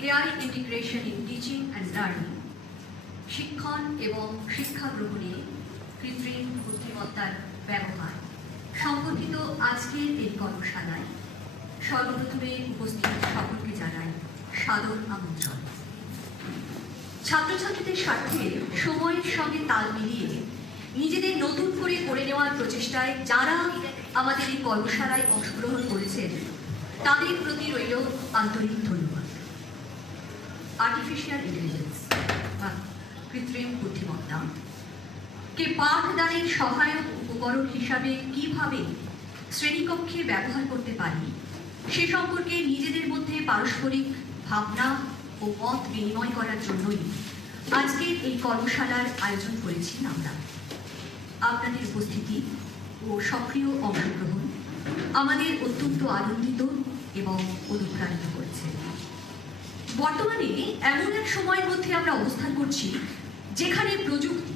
AI integration in teaching and learning, শিক্ষণ এবং শিক্ষা গ্রহণে কৃত্রিম বুদ্ধিমত্তার ব্যবহার সম্পর্কিত আজকের এই কর্মশালায় সর্বপ্রথমে উপস্থিত সকলকে জানাই সাদর আমন্ত্রণ। ছাত্রছাত্রীদের স্বার্থে সময়ের সঙ্গে তাল মিলিয়ে নিজেদের নতুন করে গড়ে নেওয়ার প্রচেষ্টায় যারা আমাদের এই কর্মশালায় অংশগ্রহণ করেছেন তাদের প্রতি রইল আন্তরিক ধন্যবাদ। আর্টিফিশিয়াল ইন্টেলিজেন্স বা কৃত্রিম বুদ্ধিমত্তা কে পাঠদানের সহায়ক উপকরণ হিসাবে কিভাবে শ্রেণীকক্ষে ব্যবহার করতে পারি সে সম্পর্কে নিজেদের মধ্যে পারস্পরিক ভাবনা ও মত বিনিময় করার জন্যই আজকের এই কর্মশালার আয়োজন করেছি আমরা। আপনাদের উপস্থিতি ও সক্রিয় অংশগ্রহণ আমাদের অত্যন্ত আনন্দিত এবং অনুপ্রাণিত করেছে। বর্তমানে এমন এক সময়ের মধ্যে আমরা অবস্থান করছি যেখানে প্রযুক্তি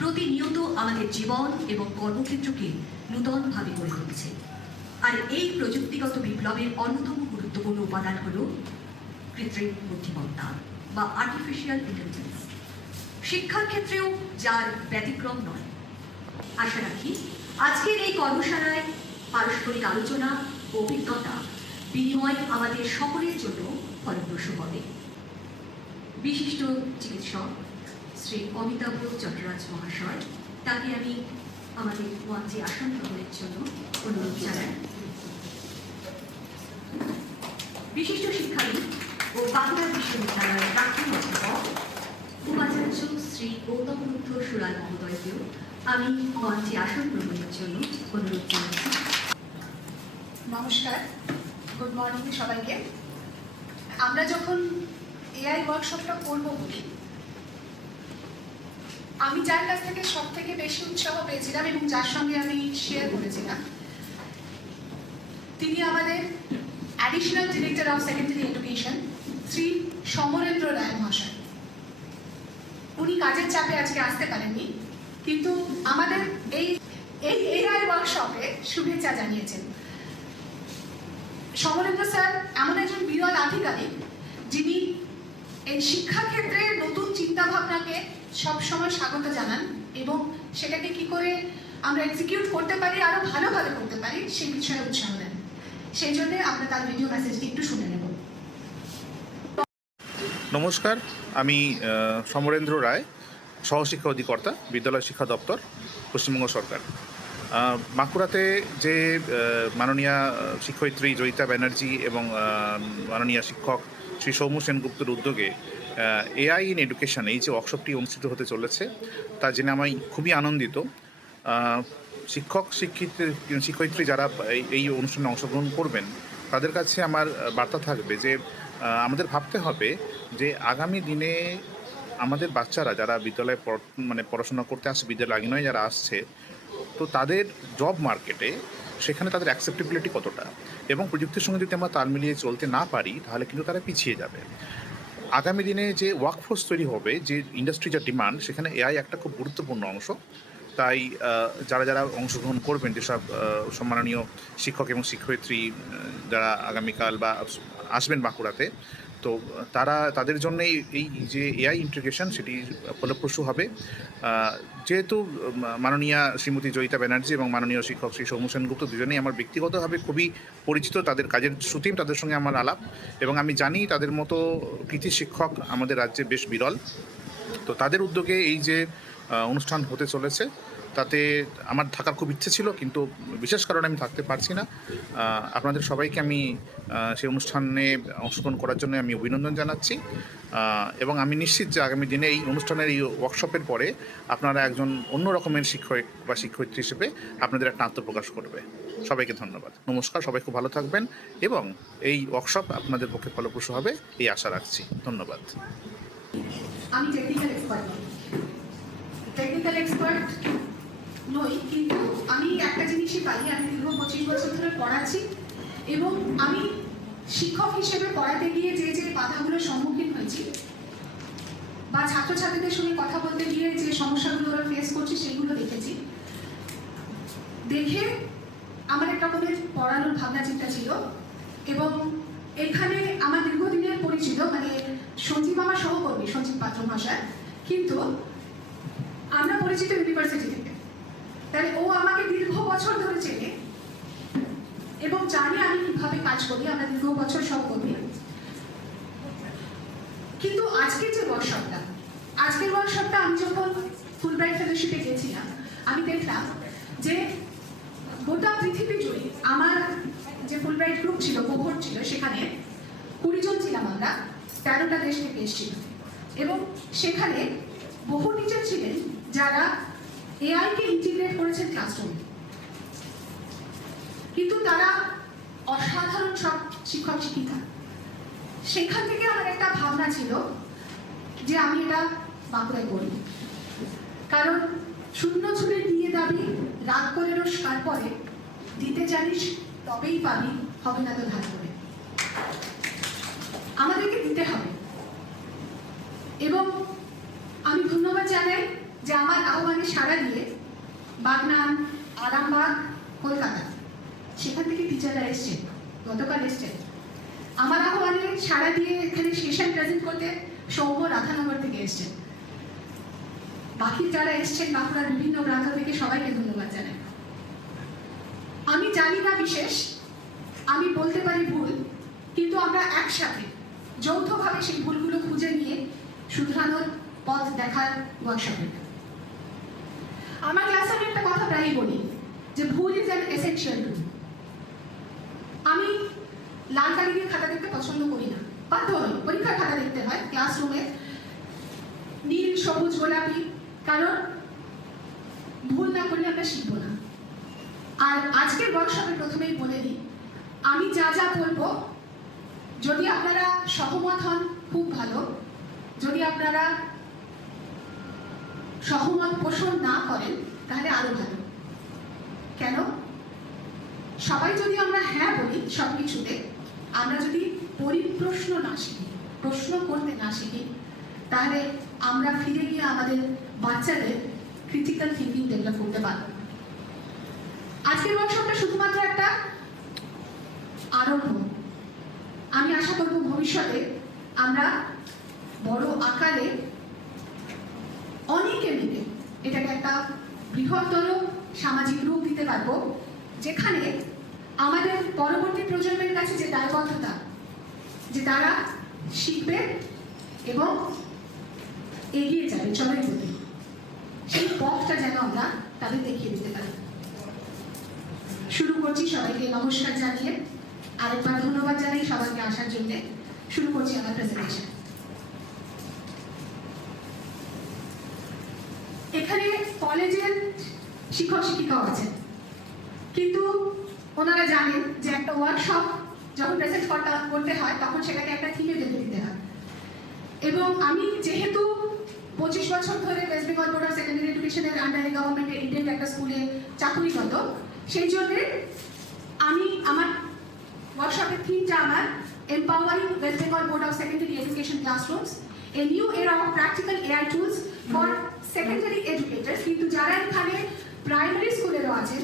প্রতিনিয়ত আমাদের জীবন এবং কর্মক্ষেত্রকে নূতনভাবে গড়ে তুলছে। আর এই প্রযুক্তিগত বিপ্লবের অন্যতম গুরুত্বপূর্ণ উপাদান হল কৃত্রিম বুদ্ধিমত্তা বা আর্টিফিশিয়াল ইন্টেলিজেন্স। শিক্ষার ক্ষেত্রেও যার ব্যতিক্রম নয়। আশা রাখি আজকের এই কর্মশালায় পারস্পরিক আলোচনা ও অভিজ্ঞতা বিনিময় আমাদের সকলের জন্য ফলপ্রসূ হবে। বিশিষ্ট চিকিৎসক শ্রী অমিতাভ চট্টরাজ মহাশয়, তাকে আমি আমাদের মঞ্চে আসন গ্রহণের জন্য অনুরোধ জানাই। বিশিষ্ট শিক্ষাবিদ ও বাংলা বিশ্ববিদ্যালয়ের প্রাক্তন অধ্যাপক উপাচার্য শ্রী গৌতম বুদ্ধ সুরাল মহোদয়কেও আমি মঞ্চে আসন গ্রহণের জন্য অনুরোধ জানাচ্ছি। নমস্কার, গুড মর্নিং সবাইকে। আমরা যখন এআই ওয়ার্কশপটা করবো বলি, আমি যার কাছ থেকে সব থেকে বেশি উৎসাহ পেয়েছিলাম এবং যার সঙ্গে আমি শেয়ার করেছিলাম, তিনি আমাদের additional director of secondary education Shri Samarendra Roy মহাশয়। উনি কাজের চাপে আজকে আসতে পারেননি, কিন্তু আমাদের এই এআই ওয়ার্কশপে শুভেচ্ছা জানিয়েছেন। সমরেন্দ্র স্যার এমন একজন বিরল আধিকারিক যিনি এই শিক্ষাক্ষেত্রে নতুন চিন্তাভাবনাকে সবসময় স্বাগত জানান এবং সেটাকে কি করে আমরা এক্সিকিউট করতে পারি, আরো ভালোভাবে করতে পারি সেই বিষয়ে উৎসাহ দেন। সেই জন্য আমরা তার ভিডিও মেসেজটি একটু শুনে নেব। নমস্কার, আমি সমরেন্দ্র রায়, সহশিক্ষা অধিকর্তা, বিদ্যালয় শিক্ষা দপ্তর, পশ্চিমবঙ্গ সরকার। বাঁকুড়াতে যে মাননীয়া শিক্ষয়িত্রী জয়িতা ব্যানার্জি এবং মাননীয় শিক্ষক শ্রী সৌম্য সেনগুপ্তর উদ্যোগে এআই ইন এডুকেশন এই যে ওয়ার্কশপটি অনুষ্ঠিত হতে চলেছে তা জেনে আমি খুবই আনন্দিত। শিক্ষয়িত্রী যারা এই অনুষ্ঠানে অংশগ্রহণ করবেন তাদের কাছে আমার বার্তা থাকবে যে আমাদের ভাবতে হবে যে আগামী দিনে আমাদের বাচ্চারা যারা বিদ্যালয়ে পড়াশোনা করতে আসছে, বিদ্যালয় আগে নয় যারা আসছে, তো তাদের জব মার্কেটে সেখানে তাদের অ্যাকসেপ্টেবিলিটি কতটা, এবং প্রযুক্তির সঙ্গে যদি আমরা তাল মিলিয়ে চলতে না পারি তাহলে কিন্তু তারা পিছিয়ে যাবে। আগামী দিনে যে ওয়ার্কফোর্স তৈরি হবে, যে ইন্ডাস্ট্রি যা ডিমান্ড, সেখানে এআই একটা খুব গুরুত্বপূর্ণ অংশ। তাই যারা অংশগ্রহণ করবেন, যেসব সম্মাননীয় শিক্ষক এবং শিক্ষয়িত্রী যারা আগামীকাল বা আসবেন বাঁকুড়াতে, তো তাদের জন্যই এই যে এআই ইন্টিগ্রেশন সেটি ফলপ্রসূ হবে। যেহেতু মাননীয়া শ্রীমতী জয়িতা ব্যানার্জি এবং মাননীয় শিক্ষক শ্রী সৌম্য সেনগুপ্ত দুজনেই আমার ব্যক্তিগতভাবে খুবই পরিচিত, তাদের কাজের সূত্রেই তাদের সঙ্গে আমার আলাপ, এবং আমি জানি তাদের মতো কৃতি শিক্ষক আমাদের রাজ্যে বেশ বিরল। তো তাদের উদ্যোগে এই যে অনুষ্ঠান হতে চলেছে তাতে আমার থাকার খুব ইচ্ছে ছিল, কিন্তু বিশেষ কারণে আমি থাকতে পারছি না। আপনাদের সবাইকে আমি সেই অনুষ্ঠানে অংশগ্রহণ করার জন্য আমি অভিনন্দন জানাচ্ছি, এবং আমি নিশ্চিত যে আগামী দিনে এই অনুষ্ঠানের এই ওয়ার্কশপের পরে আপনারা একজন অন্য রকমের শিক্ষক বা শিক্ষয়িত্রী হিসেবে আপনাদের একটা আত্মপ্রকাশ করবে। সবাইকে ধন্যবাদ, নমস্কার, সবাই খুব ভালো থাকবেন এবং এই ওয়ার্কশপ আপনাদের পক্ষে ফলপ্রসূ হবে এই আশা রাখছি। ধন্যবাদ। আমি টেকনিক্যাল এক্সপার্ট নই, কিন্তু আমি একটা জিনিসই পাই, আমি দীর্ঘ 25 বছর ধরে পড়াচ্ছি এবং আমি শিক্ষক হিসেবে পড়াতে গিয়ে যে বাধাগুলোর সম্মুখীন হয়েছি বা ছাত্রছাত্রীদের সঙ্গে কথা বলতে গিয়ে যে সমস্যাগুলো ওরা ফেস করছে সেগুলো দেখে আমার একটা করে পড়ানোর ভাবনা চিন্তা ছিল। এবং এখানে আমার দীর্ঘদিনের পরিচিত, মানে সঞ্জীব আমার সহকর্মী, সঞ্জীব পাত্র মহাশয়, কিন্তু আমরা পরিচিত ইউনিভার্সিটি থেকে। তাই ও আমাকে দীর্ঘ বছর ধরে চেনে এবং জানে আমি কিভাবে কাজ করি, আমরা দীর্ঘ বছর সহকর্মী। কিন্তু আজকের যে ওয়ার্কশপটা আমি যখন ফুলব্রাইট ফেলোশিপে গেছিলাম, আমি দেখলাম যে গোটা পৃথিবী জুড়ে আমার যে ফুলব্রাইট গ্রুপ ছিল, কোহর্ট ছিল, সেখানে 20 জন ছিলাম আমরা, 13টা দেশ থেকে এসেছিলাম। এবং সেখানে বহু টিচার ছিলেন যারা এআইকে ইন্টিগ্রেট করেছেন ক্লাসরুমে, কিন্তু তারা অসাধারণ সব শিক্ষক শিক্ষিকা। সেখান থেকে আমার একটা ভাবনা ছিল যে আমি এটা বাঁকুড়ায় করি, কারণ শূন্য ছুড়ে দিয়ে দাবি, রাগ করে রোষ কার পরে, দিতে জানিস তবেই পাবি, হবে না তো ধার করে। আমাদেরকে দিতে হবে। এবং আমি ধন্যবাদ জানাই যে আমার আহ্বানে সাড়া দিয়ে বাগনান, আরামবাগ, কলকাতা সেখান থেকে টিচাররা এসছেন, গতকাল এসছেন। আমার আহ্বানে সাড়া দিয়ে এখানে সেশন প্রেজেন্ট করতে সৌম্য রাধানগর থেকে এসছেন। বাকি যারা এসছেন বাঁকুড়ার বিভিন্ন প্রান্ত থেকে সবাইকে ধন্যবাদ জানাই। আমি জানি না বিশেষ, আমি বলতে পারি ভুল, কিন্তু আমরা একসাথে যৌথভাবে সেই ভুলগুলো খুঁজে নিয়ে শুধরানোর পথ দেখার ওয়ার্কশপে। আমার ক্লাসে আমি একটা কথা প্রায়ই বলি যে ভুল ইজ অ্যান এসেনশিয়াল টুল। আমি লাল কালি দিয়ে খাতা দেখতে পছন্দ করি না, বাধ্য হই, পরীক্ষার খাতা দেখতে হয় ক্লাসরুমে নীল, সবুজ, গোলাপি, কারণ ভুল না করলে আমরা শিখবো না। আর আজকের ওয়ার্কশপে প্রথমেই বলে দিই, আমি যা যা বলবো যদি আপনারা সহমত হন খুব ভালো, যদি আপনারা সহমত পোষণ না করেন তাহলে আরো ভালো। কেন? সবাই যদি আমরা হ্যাঁ বলি সব কিছুতে, আমরা যদি পরিপ্রশ্ন না শিখি, প্রশ্ন করতে না শিখি, তাহলে আমরা ফিরে গিয়ে আমাদের বাচ্চাদের ক্রিটিক্যাল থিঙ্কিং ডেভেলপ করতে পারব। আজকের ওয়ার্কশপটা শুধুমাত্র একটা আরম্ভ। আমি আশা করব ভবিষ্যতে আমরা বড় আকারে অনেকে মিলে এটাকে একটা বৃহত্তর সামাজিক রূপ দিতে পারবো, যেখানে আমাদের পরবর্তী প্রজন্মের কাছে যে দায়বদ্ধতা, যে তারা শিখবে এবং এগিয়ে যাবে চলের গতি, সেই পথটা যেন আমরা তাদের দেখিয়ে দিতে পারি। শুরু করছি সবাইকে নমস্কার জানিয়ে, আরেকবার ধন্যবাদ জানাই সবাইকে আসার জন্য। শুরু করছি আমার প্রেজেন্টেশন। এখানে কলেজের শিক্ষক শিক্ষিকাও আছেন, কিন্তু ওনারা জানেন যে একটা ওয়ার্কশপ যখন প্রেজেন্ট করতে হয় তখন সেটাকে একটা থিমে বেঁধে দিতে হয়। এবং আমি যেহেতু 25 বছর ধরে West Bengal board of secondary এডুকেশনের আন্ডারে গভর্নমেন্টের ইন্ডিয়ান একটা স্কুলে চাকরিরত, সেই জন্যে আমি আমার ওয়ার্কশপের থিমটা আমার empowering West Bengal board of secondary education classrooms, a new এরা of practical AI tools for secondary educators. কিন্তু যারা এখানে প্রাইমারি স্কুলেরও আছেন,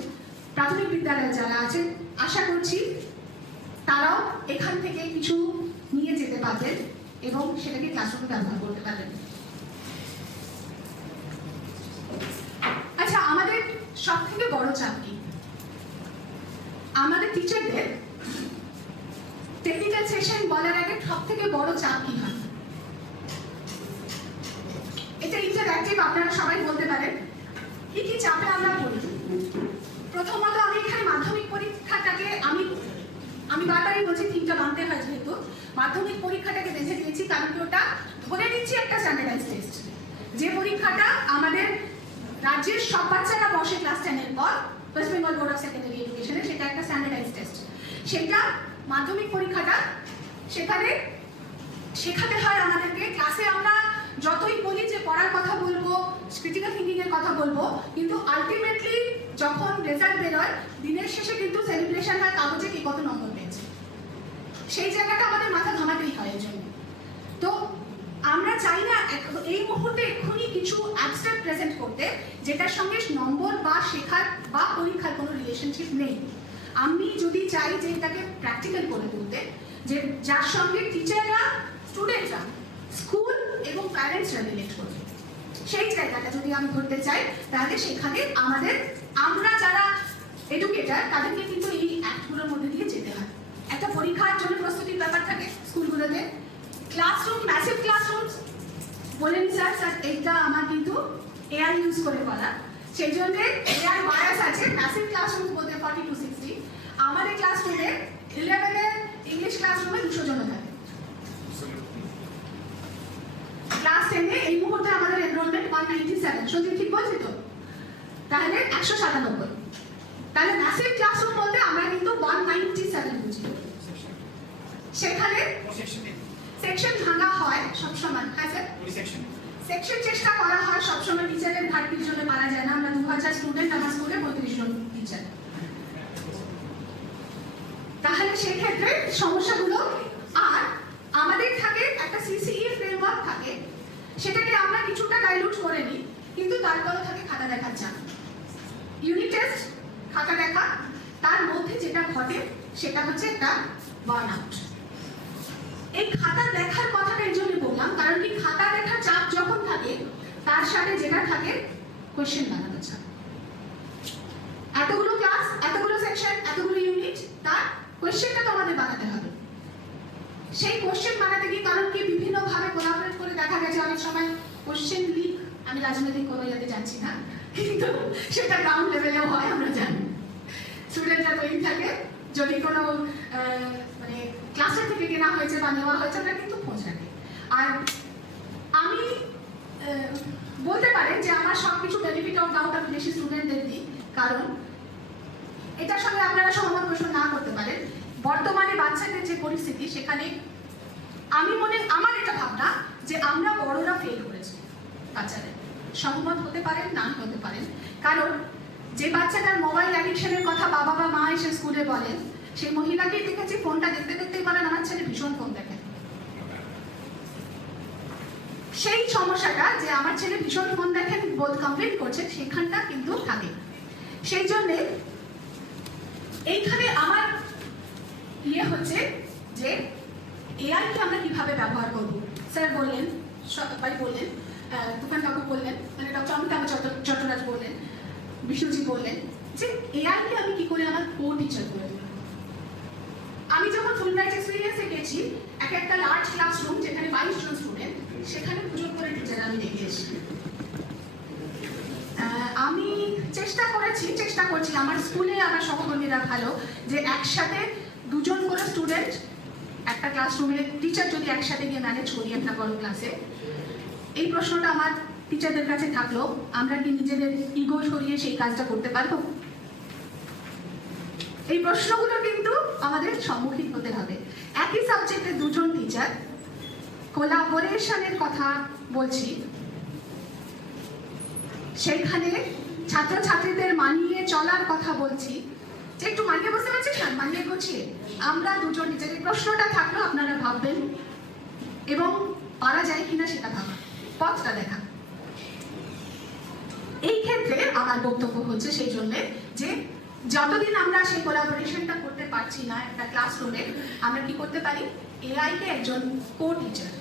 প্রাথমিক বিদ্যালয়ে যারা আছেন, আশা করছি তারাও এখান থেকে কিছু নিয়ে যেতে পারবেন এবং সেটাকে ক্লাসরুমে ব্যবহার করতে পারবেন। আচ্ছা, আমাদের সব থেকে বড় চাপ কি? আমাদের টিচারদের টেকনিক্যাল সেশন বলার আগে সব থেকে বড় চাপ কি হয়? এটা ইন্টারঅ্যাক্টিভ, আপনারা সবাই বলতে পারেন কি কি চাপে আমরা পড়ি। প্রথমত আমি এখানে মাধ্যমিক পরীক্ষাটাকে আমি বারবারই বলছি, থিমটা মানতে হয়, যেহেতু মাধ্যমিক পরীক্ষাটাকে বেছে দিয়েছি, কারণ কি ওটা ধরে নিচ্ছি একটা স্ট্যান্ডার্ডাইজ টেস্ট। যে পরীক্ষাটা আমাদের রাজ্যের সব বাচ্চারা বসে ক্লাস 10-এর পর West Bengal board of secondary এডুকেশনে, সেটা একটা স্ট্যান্ডার্ডাইজ টেস্ট। সেটা মাধ্যমিক পরীক্ষাটা সেখানে শেখাতে হয় আমাদেরকে। ক্লাসে আমরা যতই বলি যে পড়ার কথা বলবো, ক্রিটিক্যাল থিঙ্কিং এর কথা বলবো, কিন্তু আলটিমেটলি যখন রেজাল্ট বেরোয় দিনের শেষে কিন্তু সেলিব্রেশন হয় কাগজে কে কত নম্বর পেয়েছে। সেই জায়গাটা আমাদের মাথা ঘামাতেই হয় এর জন্য। তো আমরা চাই না এই মুহূর্তে এক্ষুনি কিছু অ্যাবস্ট্রাক্ট প্রেজেন্ট করতে, যেটার সঙ্গে নম্বর বা শেখার বা পরীক্ষার কোনো রিলেশনশিপ নেই। আমি যদি চাই যে এটাকে প্র্যাকটিক্যাল করে তুলতে, যে যার সঙ্গে টিচাররা, স্টুডেন্টরা প্যারেন্টসরা রিলেট করবে। সেই জায়গাটা যদি আমি ধরতে চাই তাহলে সেখানে আমরা যারা এডুকেটার তাদেরকে কিন্তু এই অ্যাক্টগুলোর মধ্যে দিয়ে যেতে হয়। একটা পরীক্ষার জন্য প্রস্তুতির ব্যাপার থাকে স্কুলগুলোতে, ক্লাসরুম, ম্যাসিভ ক্লাসরুম বলেন স্যার এইটা আমার কিন্তু এআই ইউজ করে করা, সেই জন্য এআই বায়াস আছে। ম্যাসিভ ক্লাসরুম বলতে 40 to 60, আমাদের ক্লাসরুমে 11 ইংলিশ ক্লাসরুমে 200 জন থাকে। ক্লাস 10 এই মুহূর্তে আমাদের এনরোলমেন্ট 197, সত্যি ঠিক বলছি তো? তাহলে 197। তাহলে ম্যাসিভ ক্লাসরুম বলতে আমরা কিন্তু 197 বুঝি। সেখানে সেকশন ভাঙা হয় সবসময়, হ্যাঁ স্যার, সেকশন চেষ্টা করা হয় সবসময়, টিচারের ঘাটতির জন্য পারা যায় না। আমরা 2000 স্টুডেন্ট, আমার স্কুলে 35 জন টিচার। তাহলে সেক্ষেত্রে সমস্যাগুলো, আর আমাদের থাকে একটা সিসিই ফ্রেমওয়ার্ক থাকে, সেটাকে আমরা কিছুটা ডাইলুট করে নিই, কিন্তু তারপরে থাকে খাতা দেখার চাপ, ইউনিট টেস্ট, খাতা দেখা, তার মধ্যে যেটা ঘটে সেটা হচ্ছে একটা বার্ন আউট। এই খাতা দেখার কথাটা এই জন্য বললাম, কারণ কি খাতা দেখার চাপ যখন থাকে তার সাথে যেটা থাকে কোয়েশ্চেন বানানোর চাপ। এতগুলো ক্লাস, এতগুলো সেকশন, এতগুলো ইউনিট, তার কোয়েশ্চেনটা তো আমাদের বানাতে হবে। সেই কোয়েশ্চেন বানাতে গিয়ে কারণ কি বিভিন্নভাবে কোলাবরেট করে দেখা গেছে অনেক সময় কোয়েশ্চেন লিক, আমি রাজনৈতিক কোনো ইয়েতে যাচ্ছি না, কিন্তু সেটা গ্রাউন্ড লেভেলেও হয়, আমরা জানি। স্টুডেন্টরা তৈরি থাকে, যদি কোনো মানে ক্লাসের থেকে কেনা হয়েছে বা নেওয়া হয়েছে ওটা কিন্তু খোঁজ রাখে। আর আমি বলতে পারেন যে আমার সব কিছু বেনিফিট অফ ডাউট আমি বেশি স্টুডেন্টদের দিই, কারণ এটার সঙ্গে আপনারা সহমত পোষণ না করতে পারেন। বর্তমানে বাচ্চাদের যে পরিস্থিতি, সেখানে আমার এটা ভাবনা যে আমরা বড়রা ফেল করেছি বাচ্চাদের। সহমত হতে পারেন, না হতে পারেন, কারণ যে বাচ্চাটার মোবাইল অ্যাডিকশনের কথা বাবা বা মা এসে স্কুলে বলেন, সেই মহিলাকেই দেখেছি ফোনটা দেখতে দেখতেই বলেন আমার ছেলে ভীষণ ফোন দেখে। সেই সমস্যাটা যে আমার ছেলে ভীষণ ফোন দেখেন কমপ্লেন করছে, সেখানটা কিন্তু থাকে। সেই জন্যে এইখানে আমার হচ্ছে যে এআইকে আমরা কিভাবে ব্যবহার করব। স্যার বললেন, সবাই বললেন, তুফান কাকু বললেন, মানে ডক্টর অমিতাভ চট্টরাজ বললেন, বিষ্ণুজি বললেন যে এআইকে আমি কি করে আমার কো টিচার করে দেবো। আমি যখন ফুলব্রাইট এক্সপিরিয়েন্সে গেছি, একটা লার্জ ক্লাসরুম যেখানে 22 জন স্টুডেন্ট, সেখানে পুজোর করে টিচার আমি দেখে এসেছি। আমি চেষ্টা করছি আমার স্কুলে আমার সহকর্মীরা ভালো, যে একসাথে 2 জন করে স্টুডেন্ট একটা ক্লাসরুমে, টিচার যদি একসাথে গিয়ে ম্যানেজ করি একটা বড় ক্লাসে। এই প্রশ্নটা আমার টিচারদের কাছে থাকলো, আমরা কি নিজেদের ইগো সরিয়ে সেই কাজটা করতে পারবো? এই প্রশ্নগুলো কিন্তু আমাদের সম্মুখীন হতে হবে। একই সাবজেক্টে 2 জন টিচার, কোলাবোরেশনের কথা বলছি, সেইখানে ছাত্রছাত্রীদের মানিয়ে চলার কথা বলছি, যে একটু মানিয়ে বসতে পারছিস না, মানিয়ে গুছিয়ে আমরা 2 জন টিচার। এই প্রশ্নটা থাকলো, আপনারা ভাববেন এবং পারা যায় কিনা সেটা ভাবা, পথটা দেখা। এই ক্ষেত্রে আমার বক্তব্য হচ্ছে সেই জন্য যে যতদিন আমরা সেই কোলাবোরেশনটা করতে পারছি না একটা ক্লাসরুমে, আমরা কি করতে পারি, এআইকে একজন কো টিচার।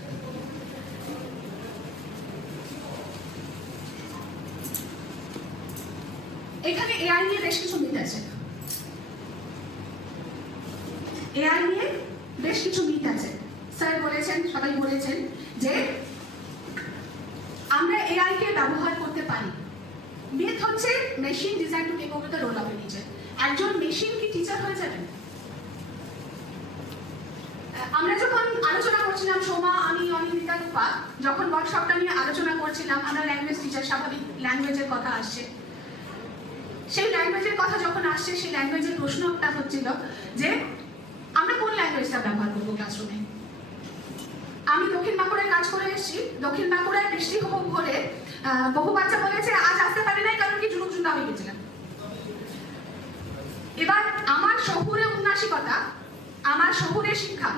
এখানে এআই নিয়ে বেশ কিছু মিথ আছে, এআই নিয়ে বেশ কিছু মিথ আছে। স্যার বলেছেন, সবাই বলেছেন যে আমরা এআইকে ব্যবহার করতে পারি। মিথ হচ্ছে machine design to take over the role of a teacher. একজন মেশিন কি টিচার হয়ে যাবেন? আমরা যখন আলোচনা করছিলাম, সোমা, আমি, অনিন্দিতা, রূপা, যখন ওয়ার্কশপটা নিয়ে আলোচনা করছিলাম, আমরা ল্যাঙ্গুয়েজ টিচার, স্বাভাবিক ল্যাঙ্গুয়েজের কথা আসছে। সেই ল্যাঙ্গুয়েজের কথা যখন আসছে, সেই ল্যাঙ্গুয়েজের প্রশ্নটা হচ্ছিল যে আমরা কোন ল্যাঙ্গুয়েজটা ব্যবহার করবো ক্লাসরুমে। আমি দক্ষিণ বাঁকুড়ায় কাজ করে এসেছি, দক্ষিণ বাঁকুড়ায় বৃষ্টি হলে বহু বাচ্চা বলেছে আজ আসতে পারি নাই, কারণ কি ঝুনুক ঝুন্দা হয়ে গেছিলাম। এবার আমার শহুরে উন্নাসিকতা, আমার শহুরে শিক্ষা,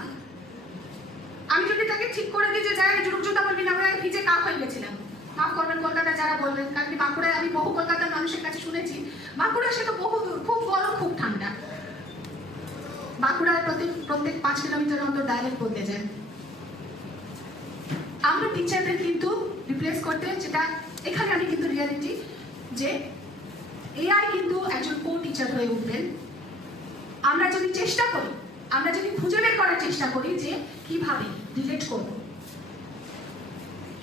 আমি যদি তাকে ঠিক করে দিই যে যাই ঝুনুক ঝুন্দা বলবি না, আমরা ভিজে কাক হয়ে গেছিলাম। মাফ করবেন কলকাতা যারা বলবেন, কারণ বাঁকুড়ায় আমি বহু কলকাতার মানুষের কাছে শুনেছি, বাঁকুড়া সে তো বহু দূর, খুব গরম, খুব ঠান্ডা। বাঁকুড়ায় প্রত্যেক 5 কিলোমিটার অন্তর ডাইরেক্ট বলতে যায়। আমরা টিচারদের কিন্তু রিপ্লেস করতে, যেটা এখানে আমি কিন্তু রিয়ালিটি যে এআই কিন্তু একজন কো টিচার হয়ে উঠবেন। আমরা যদি চেষ্টা করি, আমরা যদি খুঁজে বের করার চেষ্টা করি যে কিভাবে রিলেট করব,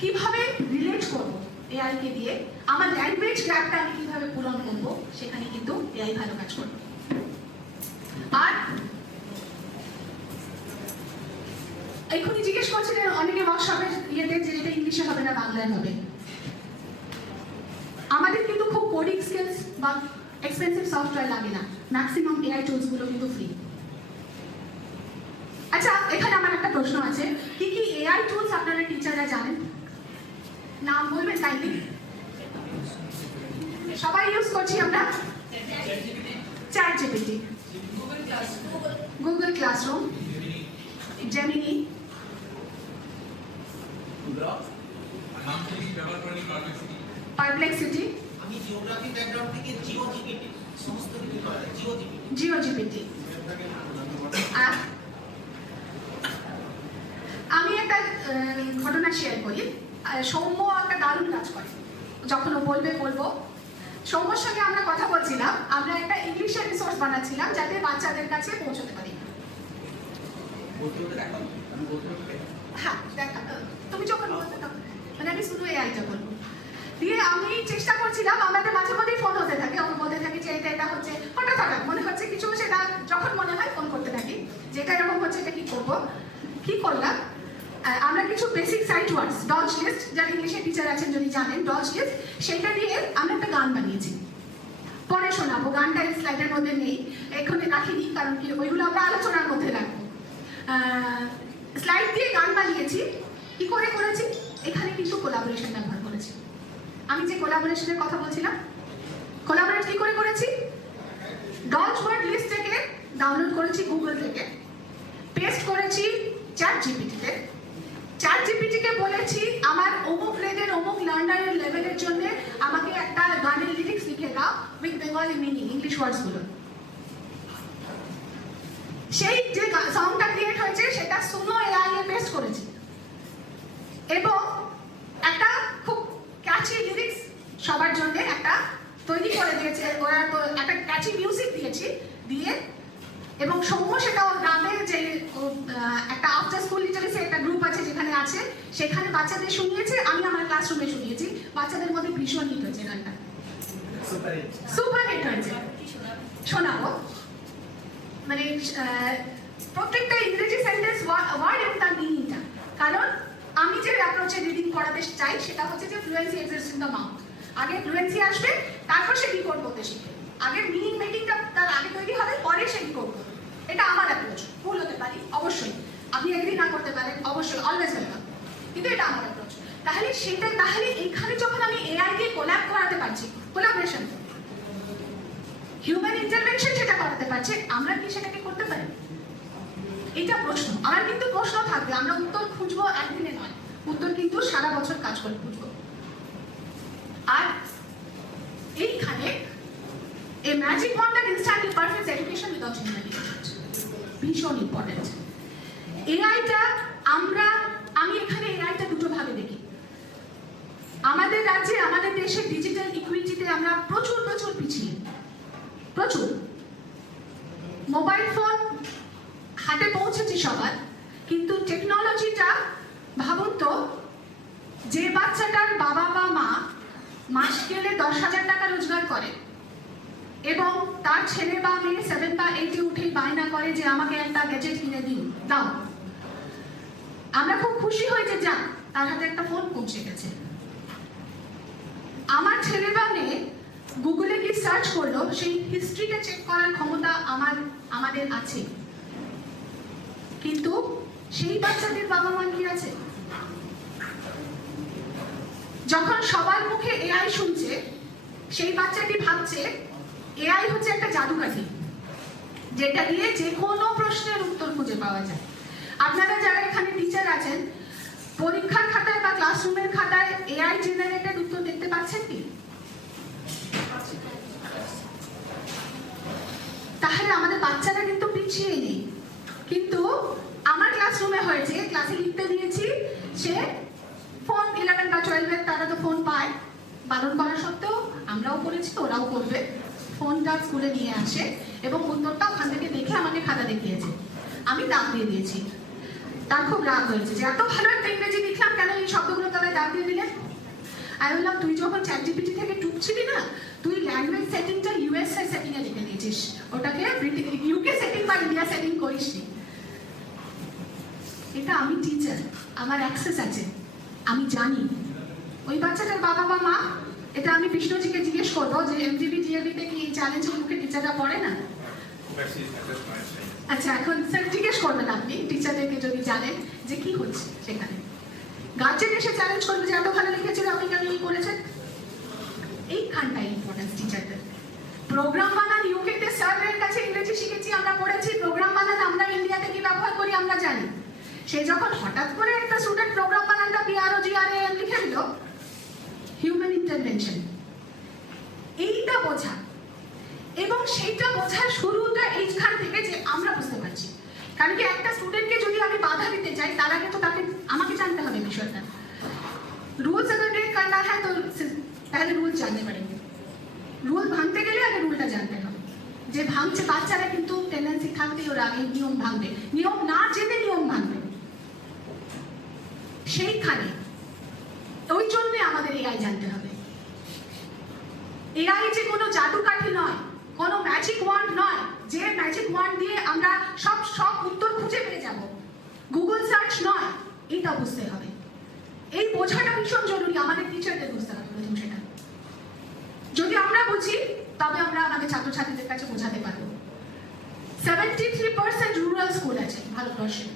কিভাবে রিলেট করব এআই কে দিয়ে, আমার ল্যাঙ্গুয়েজ গ্যাপটা আমি কিভাবে পূরণ করব, সেখানে কিন্তু এআই ভালো কাজ করবে। আর এখনই জিজ্ঞেস করছিলেন অনেকে ওয়ার্কশপের ইয়েতে যে এটা ইংলিশে হবে না বাংলায় হবে। আমাদের কিন্তু খুব কোডিং স্কিলস বা এক্সপেন্সিভ সফটওয়্যার লাগে না, ম্যাক্সিমাম এআই টুলস গুলো কিন্তু ফ্রি। আচ্ছা, এখানে আমার একটা প্রশ্ন আছে, কি কি এআই টুলস আপনারা টিচাররা জানেন? নাম বলবেন কাইন্ডলি। সবাই ইউজ করছি আমরা chat GPT, Google classroom, Gemini, Perplexity, আমি জিওগ্রাফি ব্যাকগ্রাউন্ড থেকে জিওজিপিটি সমস্ত কিছু করা যায়, জিওজিপিটি। আর আমি একটা ঘটনা শেয়ার করি। সৌম্য একটা দারুণ কাজ করে, যখন ও বলবো। সৌম্যর সঙ্গে আমরা কথা বলছিলাম, আমরা একটা ইংলিশের রিসোর্স বানাচ্ছিলাম যাতে বাচ্চাদের কাছে পৌঁছতে পারি। হ্যাঁ, দেখা তুমি যখন বলতে তখন মানে আমি শুধু এআইটা বলবো। দিয়ে আমি চেষ্টা করছিলাম, আমাদের মাঝে মধ্যেই ফোন হতে থাকে, আমার বলতে থাকে যে এটা হচ্ছে, হঠাৎ মনে হচ্ছে কিছু, সেটা যখন মনে হয় ফোন করতে থাকি যে এটা এরকম হচ্ছে, এটা কি করবো। কি করলাম, আমরা কিছু বেসিক সাইট ওয়ার্ডস, ডজ লিস্ট, যারা ইংলিশের টিচার আছেন যদি জানেন ডজ লিস্ট, সেইটা দিয়ে আমরা একটা গান বানিয়েছি। পরে শোনাবো, গানটা এই স্লাইডের মধ্যে নেই, এখানে রাখিনি, কারণ কি ওইগুলো আমরা আলোচনার মধ্যে রাখবো। স্লাইড দিয়ে গান বানিয়েছি। কি করে করেছি, এখানে কিন্তু কোলাবোরেশন ব্যবহার করেছি। আমি যে কোলাবোরেশনের কথা বলছিলাম, কোলাবোরেট কি করে করেছি, ডজ ওয়ার্ড লিস্ট থেকে ডাউনলোড করেছি গুগল থেকে, পেস্ট করেছি চ্যাট জিপিটিতে। চ্যাট জিপিটিকে বলেছি আমার অমুক গ্রেডের অমুক লার্নারের লেভেলের জন্য আমাকে একটা গানের লিরিক্স লিখে দাও উইথ বেঙ্গলি মিনিং, ইংলিশ ওয়ার্ডস গুলো। সেই যে সাউন্ডটা ক্রিয়েট হয়েছে সেটা সুনো এআই এ পেস্ট করেছি এবং একটা খুব ক্যাচি লিরিক্স সবার জন্য একটা তৈরি করে দিয়েছে ওরা। তো একটা ক্যাচি মিউজিক দিয়েছি, দিয়ে এবং সৌম্য সেটা ওর গ্রামের যে একটা আফটার স্কুল লিটারেসি একটা গ্রুপ আছে যেখানে আছে, সেখানে বাচ্চাদের শুনিয়েছে, আমি আমার ক্লাসরুমে শুনিয়েছি। বাচ্চাদের মধ্যে ভীষণ হিট হয়েছে গানটা, সুপার হিট হয়েছে। শোনাবো, মানে প্রত্যেকটা ইংরেজি সেন্টেন্স ওয়ার্ড এবং তার মিনিংটা। কারণ আমি যে অ্যাপ্রোচে রিডিং পড়াতে চাই সেটা হচ্ছে যে fluency exercise in the mouth. আগে ফ্লুয়েন্সি আসবে, তারপর সে ডিকোড করতে শিখবে। আগে মিনিং মেকিংটা তার আগে তৈরি হবে, পরে সে ডিকোড করবে। এটা আমার অ্যাপ্রোচ, ভুল হতে পারি অবশ্যই, আপনি এগ্রি না করতে পারেন অবশ্যই, অলওয়েজ ওয়েলকাম, কিন্তু এটা আমার অ্যাপ্রোচ। তাহলে এইখানে যখন আমি এআই দিয়ে কোল্যাব করাতে পারছি, কোলাবোরেশন, হিউম্যান ইন্টারভেনশন সেটা করাতে পারছে, আমরা কি সেটাকে করতে পারি? এটা প্রশ্ন। আমার কিন্তু প্রশ্ন থাকবে, আমরা উত্তর খুঁজবো একদিনে নয়, উত্তর কিন্তু সারা বছর কাজ করে খুঁজবো। আর এইখানে a magic wand that instantly perfects education without human intervention, ভীষণ ইম্পর্টেন্ট। এআইটা আমি এখানে এআইটা দুটো ভাবে দেখি। আমাদের রাজ্যে, আমাদের দেশে ডিজিটাল ইকুইটিতে আমরা প্রচুর পিছিয়ে, প্রচুর। মোবাইল ফোন হাতে পৌঁছেছে সবার, কিন্তু টেকনোলজিটা, ভাবুন তো, যে বাচ্চাটার বাবা বা মা মাস গেলে 10,000 টাকা রোজগার করে এবং তার ছেলে বা মেয়ে 7 বা 8 উঠেই বায়না করে যে আমাকে একটা গ্যাজেট কিনে দাও, আমরা খুব খুশি হই যে যাক তার হাতে একটা ফোন পৌঁছে গেছে। আমার ছেলে বা মেয়ে গুগলে কি সার্চ করলো, সেই হিস্ট্রিটা চেক করার ক্ষমতা আমাদের আছে, কিন্তু সেই বাচ্চাদের বাবা মা কি আছে? যখন সবার মুখে এআই শুনছে, সেই বাচ্চাটি ভাবছে এআই হচ্ছে একটা জাদুকাঠি, যেটা দিয়ে যে কোনো প্রশ্নের উত্তর খুঁজে পাওয়া যায়। আপনারা যারা এখানে টিচার আছেন, পরীক্ষার খাতায় বা ক্লাসরুমের খাতায় এআই জেনারেটেড উত্তর দেখতে পাচ্ছেন কি? তাহলে আমাদের বাচ্চারা কিন্তু পিছিয়ে নেই। কিন্তু আমার ক্লাসরুমে হয়েছে, ক্লাসে লিখতে দিয়েছি, সে ফোন 11 বা 12 তারা তো ফোন পায়, বারণ করা সত্ত্বেও আমরাও করেছি, ওরাও করবে। ফোনটা স্কুলে নিয়ে আসে এবং উত্তরটা ওখান থেকে দেখে আমাকে খাতা দেখিয়েছে, আমি দাগ দিয়ে দিয়েছি। তার খুব রাগ হয়েছে যে এত ভালো একটা ইংরেজি লিখলাম, কেন এই শব্দগুলো তারা দাগ দিয়ে দিলে। আমি বললাম, তুই যখন চ্যাটজিপিটি থেকে টুকছিলি না, তুই ল্যাঙ্গুয়েজ সেটিংটা ইউএসএ সেটিং এ লিখে দিয়েছিস, ওটাকে ইউকে সেটিং বা ইন্ডিয়া সেটিং করিসনি। এটা আমি টিচার, আমার অ্যাক্সেস আছে, আমি জানি। ওই বাচ্চাটার বাবা বা মা, এটা আমি বিষ্ণুজিকে জিজ্ঞেস করবো যে এমজিবি ডিএবিতে কি এই চ্যালেঞ্জ গ্রুপে টিচাররা পড়ে না? আচ্ছা, এখন স্যার জিজ্ঞেস করবেন আপনি টিচারদেরকে যদি জানেন যে কি হচ্ছে সেখানে। গার্জেন এসে চ্যালেঞ্জ করবে যে এত ভালো লিখেছিল, আপনি কেন এই করেছেন? এইখানটাই ইম্পর্টেন্স টিচারদের। প্রোগ্রাম বানান ইউকেতে স্যারের কাছে ইংরেজি শিখেছি, আমরা পড়েছি। প্রোগ্রাম বানান আমরা ইন্ডিয়াতে কি ব্যবহার করি আমরা জানি। সে যখন হঠাৎ করে একটা স্টুডেন্ট প্রোগ্রাম বানানটা PROGRAM লিখে দিল, হিউম্যান ইন্টারভেনশন, এইটা বোঝা। এবং সেইটা বোঝার শুরুটা এইখান থেকে যে আমরা বুঝতে পারছি। কারণ কি, একটা স্টুডেন্টকে যদি আমি বাধা দিতে চাই, তার আগে তো তাকে আমাকে জানতে হবে বিষয়টা। रूल्स अगर ब्रेक करना है तो पहले रूल जानने पड़ेंगे। रूल भाঙতে গেলে আগে রুলটা জানতে হবে। যে ভাঙছে বাচ্চারা কিন্তু টেন্ডেন্সি থাকবে ওর আগে নিয়ম ভাঙবে, নিয়ম না জেনে নিয়ম ভাঙবে। সেইখানে ওই জন্য আমাদের এআই জানতে হবে। এআই যে কোনো জাদুকাঠি নয়, কোনো ম্যাজিক ওয়ান্ড নয় যে ম্যাজিক ওয়ান্ড দিয়ে আমরা সব উত্তর খুঁজে পেয়ে যাব। গুগল সার্চ নয়, এটা বুঝতে হবে। এই বোঝাটা ভীষণ জরুরি, আমাদের টিচারদের বুঝতে হবে প্রথম সেটা। যদি আমরা বুঝি তবে আমরা আমাদের ছাত্রছাত্রীদের কাছে বোঝাতে পারবো। 73% রুরাল স্কুল আছে ভারতবর্ষে।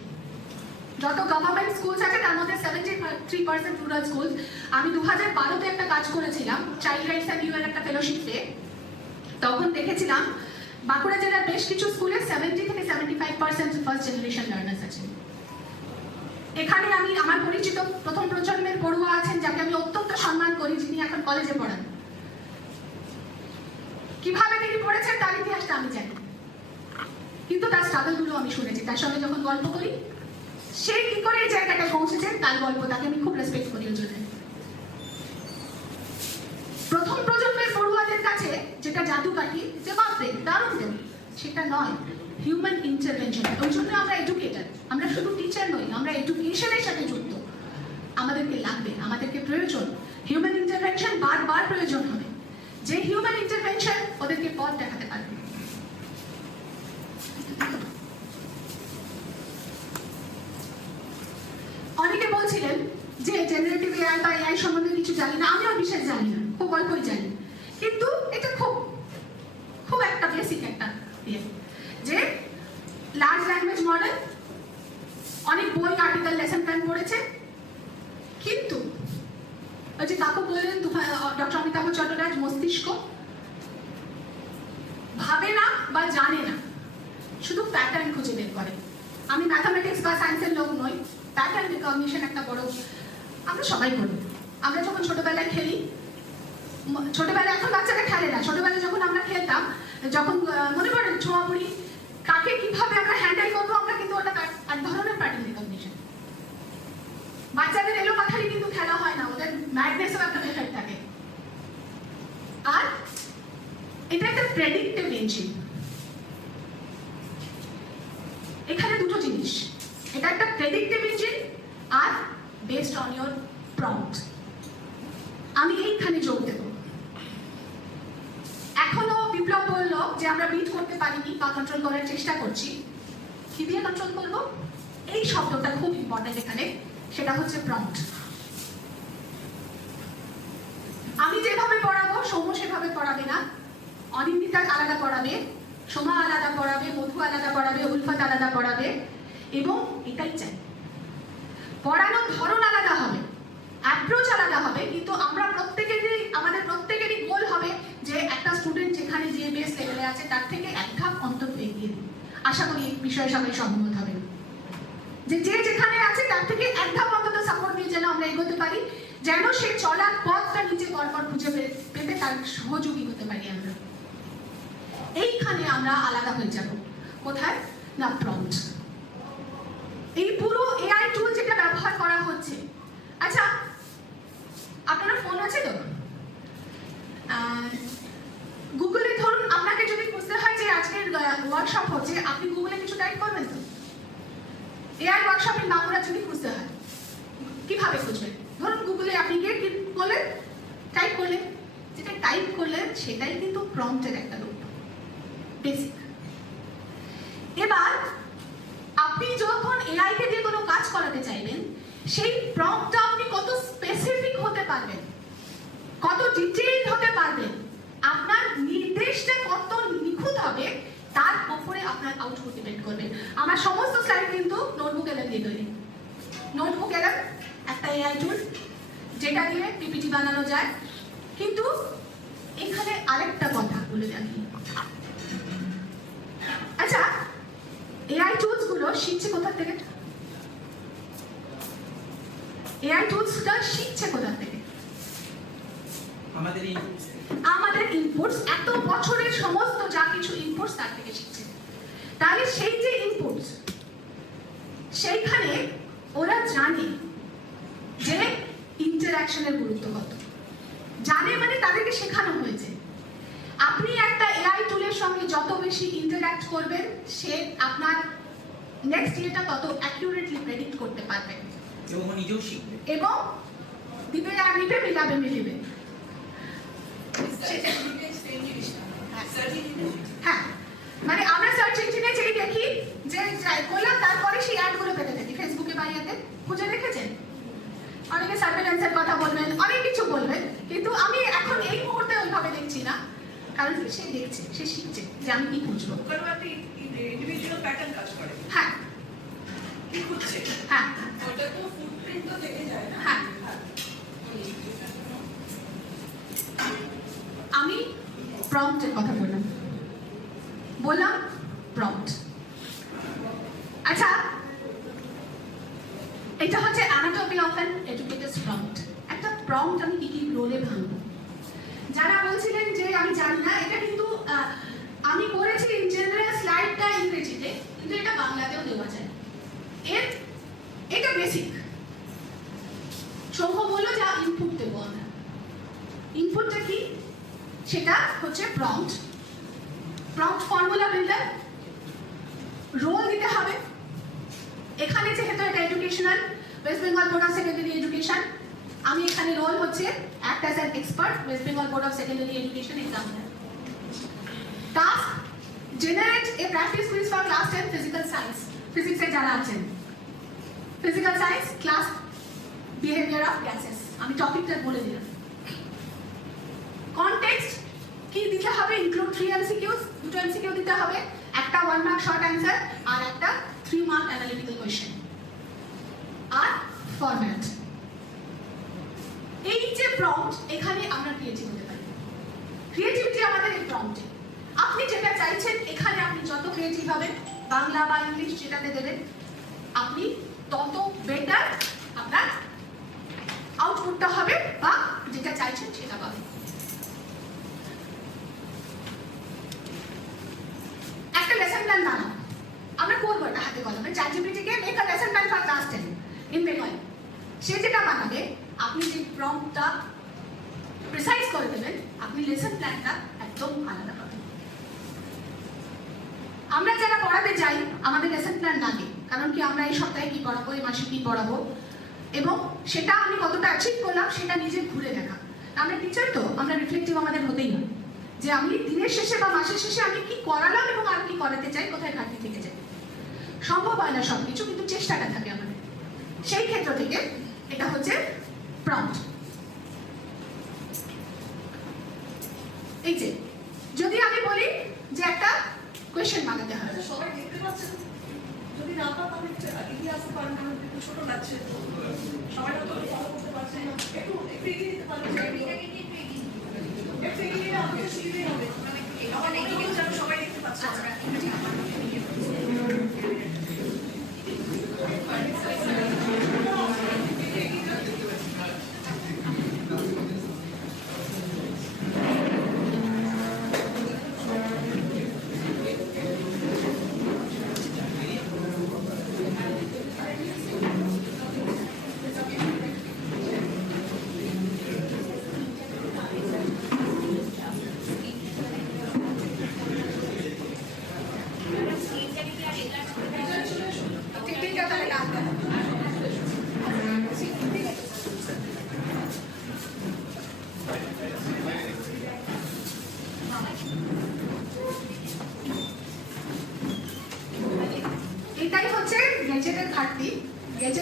যত গভর্নমেন্ট স্কুলস আছে তার মধ্যে 73% রুরাল স্কুল। আমি 2012-তে একটা কাজ করেছিলাম, চাইল্ড রাইটস অ্যান্ড ইউ এর একটা ফেলোশিপে। তখন দেখেছিলাম বাঁকুড়া জেলার বেশ কিছু স্কুলে 70 থেকে 75% ফার্স্ট জেনারেশন লার্নার্স আছে। এখানে আমি আমার পরিচিত প্রথম প্রজন্মের পড়ুয়া আছেন যাকে আমি অত্যন্ত সম্মান করি, যিনি এখন কলেজে পড়ান। কিভাবে তিনি পড়েছেন তার ইতিহাসটা আমি জানি, কিন্তু তার স্ট্রাগলগুলো আমি শুনেছি। তার সঙ্গে যখন গল্প করি, সে কি করে এই জায়গাটায় পৌঁছেছেন তার গল্প, তাকে আমি খুব রেসপেক্ট করি ওই জন্য। প্রথম প্রজন্মের পড়ুয়াদের কাছে যেটা জাদুকাঠি, যে বাপরে দারুণ দেন, সেটা নয়, হিউম্যান ইন্টারভেনশন। ওই জন্য আমরা এডুকেটার, আমরা শুধু টিচার নই, আমরা এডুকেশনের সাথে যুক্ত। আমাদেরকে লাগবে, আমাদেরকে প্রয়োজন। হিউম্যান ইন্টারভেনশন বারবার প্রয়োজন হবে, যে হিউম্যান ইন্টারভেনশন ওদেরকে পথ দেখাতে পারবে। অনেকে বলছিলেন যে জেনারেটিভ এআই বা এআই সম্বন্ধে কিছু জানি না। আমিও বিশেষ জানি না, খুব অল্পই জানি, কিন্তু এটা খুব একটা বেসিক একটা যে লার্জ ল্যাঙ্গুয়েজ মডেল, অনেক বই আর্টিকেল লেসন প্ল্যান পড়েছে, কিন্তু ওই যে কাকু বললেন ডক্টর অমিতাভ চট্টোপাধ্যায়, মস্তিষ্ক ভাবে না বা জানে না, শুধু প্যাটার্ন খুঁজে বের করে। আমি ম্যাথামেটিক্স বা সায়েন্সের লোক নই, প্যাটার্ন রিকগনিশন একটা বড় আমরা সবাই করি। আমরা যখন ছোটবেলায় খেলি, ছোটবেলায় এখন বাচ্চারা খেলে না, ছোটবেলায় যখন আমরা খেলতাম, যখন মনে করেন ছোঁয়াপুরি, কাকে কিভাবে আমরা হ্যান্ডেল করবো, আমরা কিন্তু ওটা এক ধরনের প্যাটার্ন রিকগনিশন। বাচ্চাদের এলো পাথারি কিন্তু খেলা হয় না, ওদের ম্যাডনেসও একটা মেথড থাকে। আর এটা একটা প্রেডিক্টিভ ইঞ্জিন। এখানে দুটো জিনিস, এটা একটা প্রেডিক্টিভ ইঞ্জিন আর বেসড অন ইয়োর প্রম্পট। আমি এইখানে যোগ দেব। এখনো বিপ্লব বলল যে আমরা বিট করতে পারিনি বা কন্ট্রোল করার চেষ্টা করছি। কি দিয়ে কন্ট্রোল করবো? এই শব্দটা খুব ইম্পর্টেন্ট এখানে, সেটা হচ্ছে প্রম্পট। আমি যেভাবে পড়াবো সৌম্য সেভাবে পড়াবে না, অনিন্দিতা আলাদা পড়াবে, সোমা আলাদা পড়াবে, মধু আলাদা পড়াবে, উলফাত আলাদা পড়াবে। এবং এটাই চাই, পড়ানোর ধরন আলাদা হবে, অ্যাপ্রোচ আলাদা হবে, কিন্তু আমরা আমাদের প্রত্যেকেরই গোল হবে যে একটা স্টুডেন্ট যেখানে যে বেস লেভেলে আছে তার থেকে এক ধাপ অন্তত এগিয়ে দিই। আশা করি এই বিষয়ে সবাই সহমত হবেন যে যেখানে আছে তার থেকে এক ধাপ অন্তত সাপোর্ট দিয়ে যেন আমরা এগোতে পারি, যেন সে চলার পথটা নিচে পরপর খুঁজে পেতে তার সহযোগী হতে পারি আমরা। এইখানে আমরা আলাদা হয়ে যাব। কোথায় না? প্রম্পট। এই পুরো এআই টুল যেটা ব্যবহার করা হচ্ছে, আচ্ছা আপনার ফোন আছে তো? গুগলে ধরুন আপনাকে যদি বুঝতে হয় যে আজকের ওয়ার্কশপ হচ্ছে, আপনি গুগলে কিছু টাইপ করবেন তো? এআই ওয়ার্কশপের নামটা যদি খুঁজতে হয়, কিভাবে খুঁজবেন? ধরুন গুগলে আপনি গিয়ে কি করলেন, টাইপ করলেন, যেটা টাইপ করলেন সেটাই কিন্তু প্রম্পটের একটা রূপ, বেসিক। এবার আপনি যখন এআই কে দিয়ে কোনো কাজ করাতে চাইবেন, সেই প্রম্পটটা আপনি কত স্পেসিফিক হতে পারবেন, কত ডিটেইলড হতে পারবেন, আপনার নির্দেশটা কত নিখুঁত হবে, তার উপরে আপনার আউটপুট ডিপেন্ড করবে। আমার সমস্ত স্লাইড কিন্তু নোটবুক এলেন দিয়ে তৈরি। নোটবুক এলেন একটা এআই টুল, যেটা দিয়ে পিপিটি বানানো যায়। কিন্তু এখানে আরেকটা কথা বলে রাখি, আচ্ছা এআই টুলস গুলো শিখছে কোথা থেকে? এআই টুলসটা শিখছে কোথা থেকে? আমাদের ইনপুটস, এত বছরের সমস্ত যা কিছু ইনপুটস তার থেকে শিখছে। তাহলে সেই যে ইনপুটস, সেইখানে ওরা জানে যে ইন্টারঅ্যাকশনের গুরুত্ব কত, জানে মানে তাদেরকে শেখানো হয়েছে। আপনি একটা এআই টুলের সঙ্গে যত বেশি ইন্টারঅ্যাক্ট করবেন, সে আপনার নেক্সট ইয়েটা তত অ্যাকিউরেটলি প্রেডিক্ট করতে পারবে এবং নিজেও শিখবে এবং দিবে আর নিবে, মিলাবে মিলিবে। হ্যাঁ, মানে আমরা সার্চ ইঞ্জিনে যেই দেখি যে করলাম, তারপরে সেই অ্যাডগুলো পেতে থাকি ফেসবুকে বা ইয়েতে, খুঁজে রেখেছেন? অনেকে সার্ভেলেন্সের কথা বলবেন, অনেক কিছু বলবেন, কিন্তু আমি এখন এই মুহূর্তে ওইভাবে দেখছি না, কারণ সে দেখছে, সে শিখছে যে আমি কি খুঁজবো। কারণ আপনি ইন্ডিভিজুয়াল প্যাটার্ন কাজ করে, হ্যাঁ কি খুঁজছে, হ্যাঁ ওটা তো ফুটপ্রিন্ট তো থেকে যায় না। হ্যাঁ। আমি প্রম্পটের কথা বললাম প্রম্পট। আচ্ছা, এটা হচ্ছে anatomy of an educated prompt. একটা প্রম্পট আমি কি কি রোলে ভাঙবো? যারা বলছিলেন যে আমি জানি না, এটা কিন্তু আমি করেছি ইন জেনারেল স্লাইডটা ইংরেজিতে, কিন্তু এটা বাংলাতেও দেওয়া যায়। এটা বেসিক। সৌম্য বললো যা ইনপুট দেবো আমরা, ইনপুটটা কি? সেটা হচ্ছে prompt. Prompt formula builder, role দিতে হবে। এখানে যেহেতু এটা educational, West Bengal board of secondary education, আমি এখানে রোল হচ্ছে act as an expert, West Bengal board of secondary education examiner. Task, generate a practice quiz for class 10 physical science. ফিজিক্সে যারা আছেন, physical science class behaviour of gases, আমি টপিকটা বলে দিলাম। কনটেক্সট কি দিতে হবে? ইনক্লুড 3 MCQs, 2 MCQ দিতে হবে, একটা 1 মার্ক শর্ট অ্যান্সার আর একটা 3 মার্ক অ্যানালিটিক্যাল কোয়েশ্চেন। আর ফরম্যাট, এই যে প্রম্পট, এখানে আমরা ক্রিয়েটিভ হতে পারি। ক্রিয়েটিভিটি আমাদের এই প্রম্পটে। আপনি যেটা চাইছেন, এখানে আপনি যত ক্রিয়েটিভ হবেন, বাংলা বা ইংলিশ যেটাতে দেবেন, আপনি তত বেটার আপনার আউটপুটটা হবে বা যেটা চাইছেন সেটা পাবেন। একটা লেসন প্ল্যান বানাও, আমরা করবো এটা হাতে কলমে। চ্যাটজিপিটিকে make a lesson plan for class 10 in Bengali. সে যেটা বানাবে, আপনি যে প্রম্পটটা প্রিসাইজ করে দেবেন, আপনি লেসন প্ল্যানটা একদম আলাদা পাবেন। আমরা যারা পড়াতে যাই, আমাদের লেসন প্ল্যান লাগে, কারণ কি আমরা এই সপ্তাহে কি পড়াবো, এই মাসে কি পড়াবো, এবং সেটা আমি কতটা অ্যাচিভ করলাম সেটা নিজে ঘুরে দেখা। আমরা টিচার তো, আমরা রিফ্লেক্টিভ আমাদের হতেই হয় যে আমি দিনের শেষে বা মাসের শেষে আমি কি করালাম এবং আর কি করাতে চাই, কোথায় ঘাটতি থেকে যায়। সম্ভব হয় না সব কিছু, কিন্তু চেষ্টাটা থাকে আমাদের। সেই ক্ষেত্র থেকে এটা হচ্ছে প্রম্পট। এই যে যদি আমি বলি যে একটা কোয়েশ্চেন বানাতে হবে, সবাই দেখতে পাচ্ছে, যদি না পান তাহলে এগিয়ে আসতে পারেন, কারণ একটু ছোট লাগছে, সবাই তো ফলো করতে পারছে না, একটু এগিয়ে দিতে পারেন, একটু এগিয়ে দিলে আমাদের সুবিধাই হবে, আমার এগিয়ে যেন সবাই দেখতে পাচ্ছে।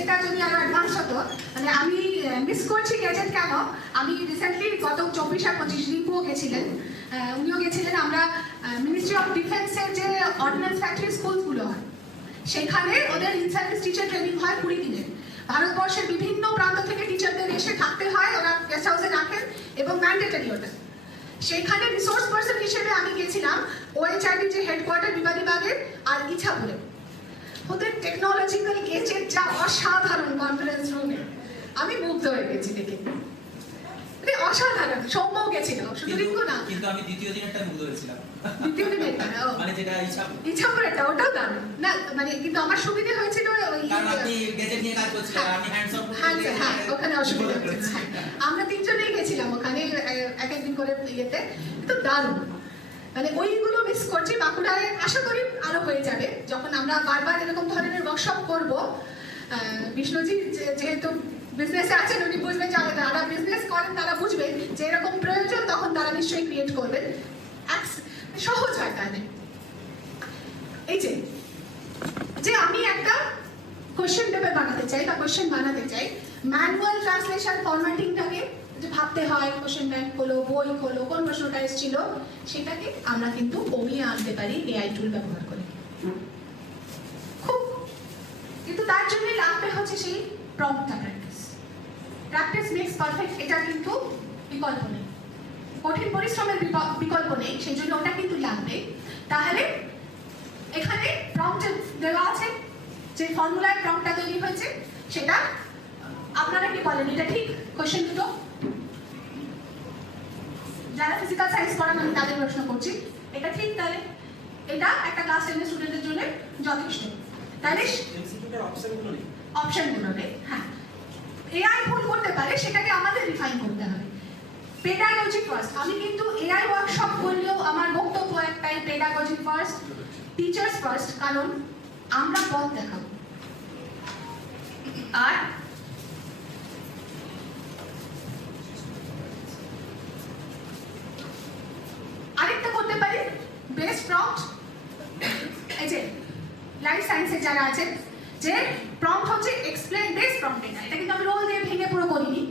যেটা যদি আরো অ্যাডভান্স হতো, মানে আমি মিস করছি গ্যাজেট কেন, আমি রিসেন্টলি গত 24 আর 25 রিপুও গেছিলেন, উনিও গেছিলেন। আমরা মিনিস্ট্রি অফ ডিফেন্সের যে অর্ডিন্যান্স ফ্যাক্টরি স্কুলগুলো হয় সেখানে ওদের ইন সার্ভিস টিচার ট্রেনিং হয় 20 দিনের। ভারতবর্ষের বিভিন্ন প্রান্ত থেকে টিচারদের এসে থাকতে হয়, ওরা গেস্ট হাউসে রাখেন এবং ম্যান্ডেটরি ওটা। সেখানে রিসোর্স পার্সন হিসেবে আমি গেছিলাম ওএইচআরডি যে হেডকোয়ার্টার বিবাদীবাগের আর ইছাপুরে। ওদের টেকনোলজিক্যাল গেজেট যা অসাধারণ কনফারেন্স রুমে, আমি মুগ্ধ হয়ে গেছি দেখে, মানে অসাধারণ। সৌম্যও গেছিল, শুধু রিঙ্কু না। কিন্তু আমি দ্বিতীয় দিনেরটা মুগ্ধ হয়েছিলাম, দ্বিতীয় দিনের মানে যেটা ইচ্ছা, ইছাপুরেরটা ওটাও দারুণ না, মানে কিন্তু আমার সুবিধে হয়েছিল ওই কারণ আপনি গেজেট নিয়ে কাজ করছিলেন, আমি হ্যান্ডস অন হ্যাঁ, ওখানে অসুবিধা হচ্ছে। হ্যাঁ, আমরা তিনজনেই গেছিলাম ওখানে এক একদিন করে ইয়েতে, তো দারুণ। মানে ওইগুলো মিস করছি। বাঁকুড়ায় আশা করি আরো হয়ে যাবে যখন আমরা বারবার এরকম ধরনের ওয়ার্কশপ করব। বিষ্ণুজি যেহেতু বিজনেসে আছেন, উনি বুঝবেন, যারা বিজনেস করেন তারা বুঝবেন যে এরকম প্রয়োজন, তখন তারা নিশ্চয়ই ক্রিয়েট করবেন। সহজ হয় তাহলে। এই যে আমি একটা কোয়েশ্চেন পেপার বানাতে চাই বা কোয়েশ্চেন বানাতে চাই, ম্যানুয়াল ট্রান্সলেশন ফরম্যাটিংটাকে যে ভাবতে হয়, কোয়েশ্চেন ব্যাংক খোলো, বই খোলো, কোন প্রশ্নটা এসেছিল, সেটাকে আমরা কিন্তু কমিয়ে আনতে পারি এআই টুল ব্যবহার করে। খুব, কিন্তু তার জন্য লাগবে হচ্ছে সেই প্রম্পটটা প্র্যাকটিস। প্র্যাকটিস মেক্স পারফেক্ট, এটা কিন্তু বিকল্প নেই, কঠিন পরিশ্রমের বিকল্প নেই, সেই জন্য ওটা কিন্তু লাগবে। তাহলে এখানে প্রম্পট দেওয়া আছে, যে ফর্মুলায় প্রম্পটটা তৈরি হয়েছে, সেটা আপনারা কি বলেন, এটা ঠিক? কোশ্চেন দুটো যারা ফিজিক্যাল সায়েন্স পড়ান আমি তাদের প্রশ্ন করছি, এটা ঠিক? তাহলে এটা একটা ক্লাস 10 স্টুডেন্টের জন্য যথেষ্ট। তাহলে এমসিকিউটার অপশনগুলো নেই, অপশনগুলো নেই। হ্যাঁ, এআই ভুল করতে পারে, সেটাকে আমাদের রিফাইন করতে হবে। Pedagogy first. আমি কিন্তু এআই ওয়ার্কশপ করলেও আমার বক্তব্য একটাই, পেডাগজি ফার্স্ট, টিচার্স ফার্স্ট, কারণ আমরা পথ দেখাবো। আর আরেকটা করতে পারি, বেস্ট প্রম্পট। এই যে লাইফ সায়েন্সে যারা আছেন, যে প্রম্পট হচ্ছে এক্সপ্লেন বেস্ট প্রম্পট, এটা কিন্তু আমি রোল দিয়ে ভেঙে পুরো করিনি।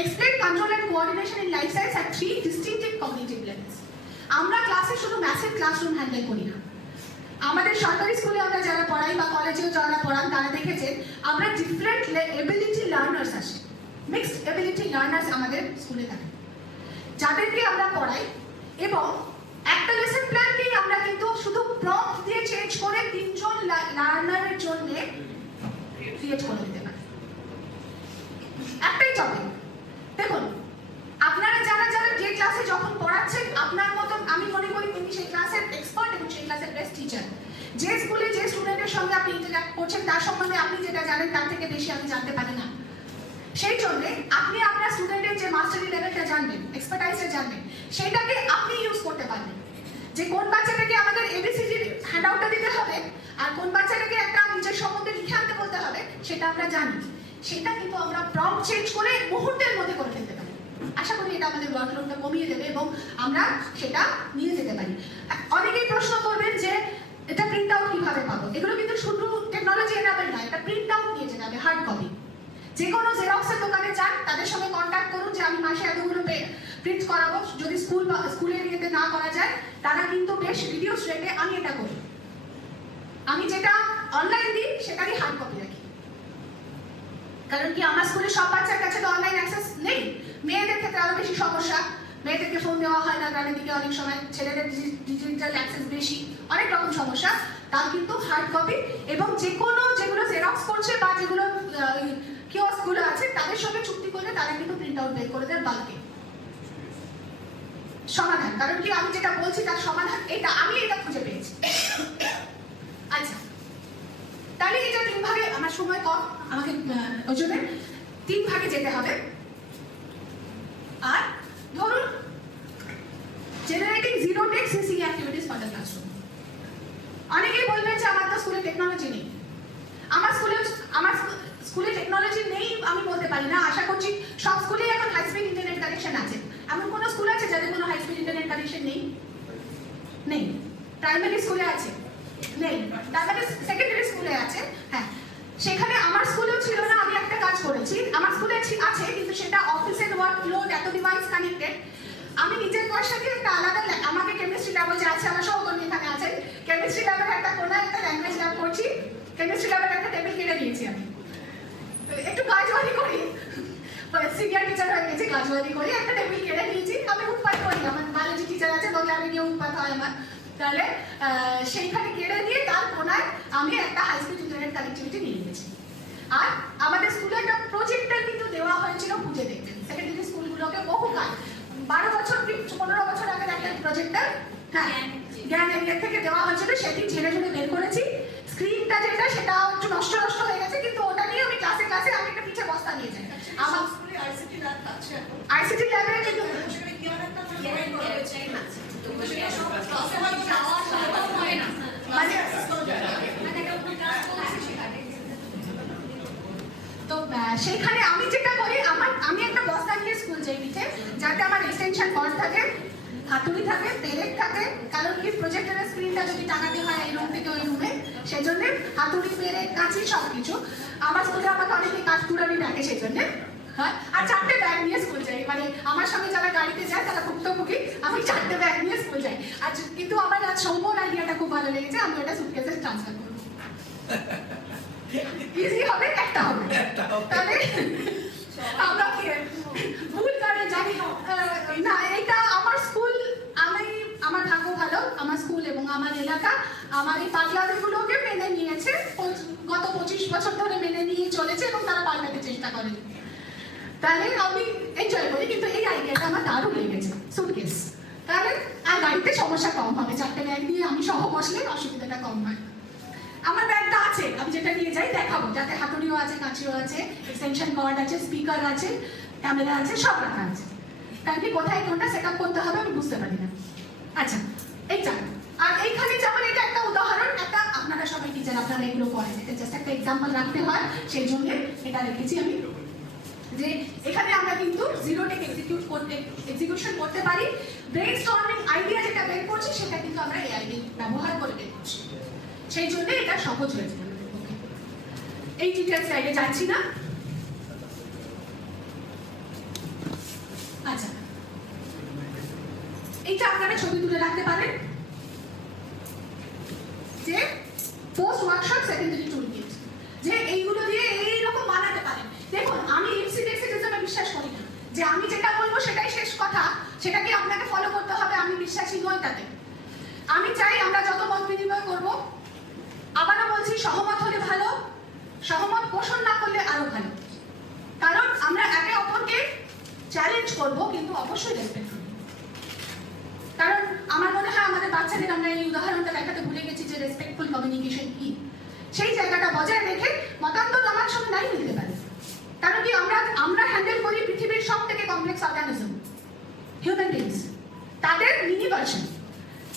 Explain, control and coordination in life science are three distinctive cognitive levels. আমরা ক্লাসে শুধু ম্যাসিভ ক্লাসরুম হ্যান্ডেল করি না। আমাদের সরকারি স্কুলে আমরা যারা পড়াই বা কলেজেও যারা পড়ান তারা দেখেছেন আমরা ডিফারেন্ট এবিলিটি লার্নার্স আসে, মিক্সড এবিলিটি লার্নার্স আমাদের স্কুলে থাকে, যাদেরকে আমরা পড়াই। এবং একটা লেসন প্ল্যানকেই আমরা কিন্তু শুধু প্রম্পট দিয়ে চেঞ্জ করে 3 জন লার্নারের জন্য ক্রিয়েট করে দিতে পারি। একটাই টপিক। দেখুন, আপনারা যারা যারা যে ক্লাসে যখন পড়াচ্ছেন, আপনার মতন আমি মনে করি তিনি সেই ক্লাসের এক্সপার্ট এবং সেই ক্লাসের বেস্ট টিচার। যে স্কুলে যে স্টুডেন্টের সঙ্গে আপনি ইন্টারঅ্যাক্ট করছেন তার সম্বন্ধে আপনি যেটা জানেন তার থেকে বেশি আমি জানতে পারি না। সেই জন্য আপনি আপনার স্টুডেন্টের যে মাস্টারি লেভেলটা জানবেন, এক্সপার্টাইজটা জানবেন, সেটাকে আপনি ইউজ করতে পারবেন। যে কোন বাচ্চাটাকে আমাদের এবিসিডির হ্যান্ডআউটটা দিতে হবে আর কোন বাচ্চাটাকে একটা নিজের সম্বন্ধে লিখে আনতে বলতে হবে, সেটা আমরা জানি। সেটা কিন্তু আমরা প্রম্পট চেঞ্জ করে মুহূর্তের মধ্যে করে ফেলতে পারি। আশা করি এটা আমাদের ওয়ার্কলোডটা কমিয়ে দেবে এবং আমরা সেটা নিয়ে যেতে পারি। অনেকেই প্রশ্ন করবেন যে এটা প্রিন্ট আউট কিভাবে পাবো? এগুলো কিন্তু শুধু টেকনোলজি এনাবেল না, এটা প্রিন্ট আউট নিয়ে যেতে হবে, হার্ড কপি। যে কোনো জেরক্সের দোকানে যান, তাদের সঙ্গে কন্ট্যাক্ট করুন যে আমি মাসে এতগুলো প্রিন্ট করাবো। যদি স্কুলের ইয়েতে না করা যায়, তারা কিন্তু বেশ রিডিউস রেটে আমি এটা করি। আমি যেটা অনলাইন দিই সেটারই হার্ড কপি রাখি, কারণ কি আমার স্কুলে সব বাচ্চার কাছে তো অনলাইন অ্যাক্সেস নেই। মেয়েদের ক্ষেত্রে আরো বেশি সমস্যা, মেয়েদেরকে ফোন দেওয়া হয় না গ্রামের দিকে অনেক সময়, ছেলেদের ডিজিটাল অ্যাক্সেস বেশি, অনেক রকম সমস্যা। তার কিন্তু হার্ড কপি এবং যে কোনো যেগুলো জেরক্স করছে বা যেগুলো কিওস্কগুলো আছে তাদের সঙ্গে চুক্তি করলে তারা কিন্তু প্রিন্ট আউট বের করে দেয় বাল্কে। সমাধান, কারণ কি আমি যেটা বলছি তার সমাধান এটা, আমি এটা খুঁজে পেয়েছি। আচ্ছা, তাহলে এটা 3 ভাগে, আমার সময় কম, আমাকে ওই জন্য 3 ভাগে যেতে হবে। আর ধরুন generating zero tech CC activities for the classroom. অনেকেই বলবেন যে আমার তো স্কুলে টেকনোলজি নেই। আমার স্কুলে টেকনোলজি নেই আমি বলতে পারি না। আশা করছি সব স্কুলেই এখন হাই স্পিড ইন্টারনেট কানেকশন আছে। এমন কোনো স্কুল আছে যাদের কোনো হাই স্পিড ইন্টারনেট কানেকশন নেই? নেই। প্রাইমারি স্কুলে আছে? নেই। তার মানে সেকেন্ডারি স্কুলে আছে। হ্যাঁ, সেখানে আমার স্কুলেও আছে, কিন্তু সেটা অফিসের ওয়ার্কলোড, এত ডিভাইস কানেক্টেড। আমি নিজের পয়সা দিয়ে একটা আলাদা আমাকে কেমিস্ট্রি ল্যাব যে আছে, আমার সহকর্মী এখানে আছেন, কেমিস্ট্রি ল্যাবের একটা কোনায় একটা ল্যাঙ্গুয়েজ ল্যাব করছি, কেমিস্ট্রি ল্যাবের একটা টেবিল কিনে নিয়েছি আমি, একটু কাজবাজি করি, সিনিয়র টিচার হয়ে গেছি, কাজবাজি করি, একটা টেবিল কিনে নিয়েছি, আমি উৎপাত করি, আমার বায়োলজি টিচার আছে, বলে আমি গিয়ে উৎপাত হয় আমার, তাহলে সেইখানে কিনে নিয়ে তার কোনায় আমি একটা হাই স্পিড ইন্টারনেট কানেক্টিভিটি নিয়ে নিয়েছি। আর আমাদের স্কুলে একটা প্রজেক্টর কিন্তু দেওয়া হয়েছিল, খুঁজে দেখবেন সেকেন্ডারি স্কুলগুলোকে বহুকাল, 12 বছর কি 15 বছর আগে একটা প্রজেক্টর, হ্যাঁ জ্ঞান এরিয়া থেকে দেওয়া হয়েছিল, সেটি ঝেড়ে ঝেড়ে বের করেছি। স্ক্রিনটা যেটা সেটা একটু নষ্ট হয়ে গেছে, কিন্তু ওটা নিয়ে আমি ক্লাসে আমি একটা পিঠে বস্তা নিয়ে যাই। আমার স্কুলে আইসিটি ল্যাব আছে এখন। আইসিটি ল্যাবে কিন্তু সেখানে কি আর একটা প্রোভাইড করা হয়েছে। তো সেটা সব ক্লাসে হয়তো যাওয়া হয় না। মানে তো সেইখানে আমি যেটা করি, আমি একটা বস্তা নিয়ে স্কুল যাই পিঠে, যাতে আমার এক্সটেনশন কর্ড থাকে, হাতুড়ি থাকে, পেরেক থাকে, কারণ কি প্রজেক্টরের স্ক্রিনটা যদি টাঙাতে হয় এই রুম থেকে ওই রুমে, সেই জন্য হাতুড়ি, পেরেক, কাঁচি সব কিছু। আমার স্কুলে আমাকে অনেকে কাঠপুরানি ডাকে সেই জন্য। হ্যাঁ, আর 4টে ব্যাগ নিয়ে স্কুল যাই, মানে আমার সঙ্গে যারা গাড়িতে যায় তারা ভুক্তভোগী, আমি 4টে ব্যাগ নিয়ে স্কুল যাই। আর কিন্তু আমার আজ সৌম্যর আইডিয়াটা খুব ভালো লেগেছে, আমি ওটা সুটকেসে ট্রান্সফার করবো, ইজি হবে, একটা হবে, তাহলে আমরা কি ভুল করে জানি না। এটা আমার স্কুল, আমার ভাগ্য ভালো, আমার স্কুল এবং আমার এলাকা আমার এই পাগলাদিগুলোকে মেনে নিয়েছে, গত 25 বছর ধরে মেনে নিয়ে চলেছে এবং তারা পাল্টাতে চেষ্টা করে। তাহলে আমি এনজয় করি, কিন্তু এই আইডিয়াটা আমার দারুণ লেগেছে, সুটকেস, তাহলে আর গাড়িতে সমস্যা কম হবে, 4টে ব্যাগ দিয়ে আমি সহ বসলে অসুবিধাটা কম হয়। আমার ব্যাগটা আছে, আমি যেটা নিয়ে যাই দেখাবো, যাতে হাতুড়িও আছে, কাঁচিও আছে, এক্সটেনশন কর্ড আছে, স্পিকার আছে, ক্যামেরা আছে, সব রাখা আছে। কারণ কি কোথায় কোনটা সেট আপ করতে হবে আমি বুঝতে পারি না। আচ্ছা, এইটা আর এইখানে যেমন এটা একটা উদাহরণ, একটা আপনারা সবাই টিচার, আপনারা এগুলো করেন, এটা জাস্ট একটা এক্সাম্পল রাখতে হয়, সেই জন্য এটা রেখেছি আমি, যে এখানে আমরা কিন্তু জিরো টেক এক্সিকিউশন করতে পারি। ব্রেইনস্টর্মিং আইডিয়া যেটা বের করছি সেটা কিন্তু আমরা এআই ব্যবহার করে বের করছি, সেই জন্য এটা সহজ হয়েছে। এই ডিটেলস স্লাইডে যাচ্ছি না। আচ্ছা, এইটা আপনারা ছবি তুলে রাখতে পারেন, যে পোস্ট ওয়ার্কশপ সেকেন্ডারি টুল কিট, যে এইগুলো দিয়ে এইরকম বানাতে পারেন। দেখুন, আমি ইনসিডেন্টিজমে বিশ্বাস করি না, যে আমি যেটা বলবো সেটাই শেষ কথা, সেটাকে আপনাকে ফলো করতে হবে, আমি বিশ্বাসী নই তাতে। আমি চাই আমরা যত মত বিনিময় করবো, আবারও বলছি, সহমত হলে ভালো, সহমত পোষণ না করলে আরো ভালো, কারণ আমরা একে অপরকে চ্যালেঞ্জ করবো, কিন্তু অবশ্যই রেসপেক্ট করবো। কারণ আমার মনে হয় আমাদের বাচ্চাদের আমরা এই উদাহরণটা দেখাতে ভুলে গেছি যে রেসপেক্টফুল কমিউনিকেশন কি, সেই জায়গাটা বজায় রেখে মতান্তর আমার সঙ্গে নাই মিলতে পারে। কারণ কি আমরা হ্যান্ডেল করি পৃথিবীর সব থেকে কমপ্লেক্স অর্গানিজম, হিউম্যান বিংস, তাদের মিনি ভার্সন,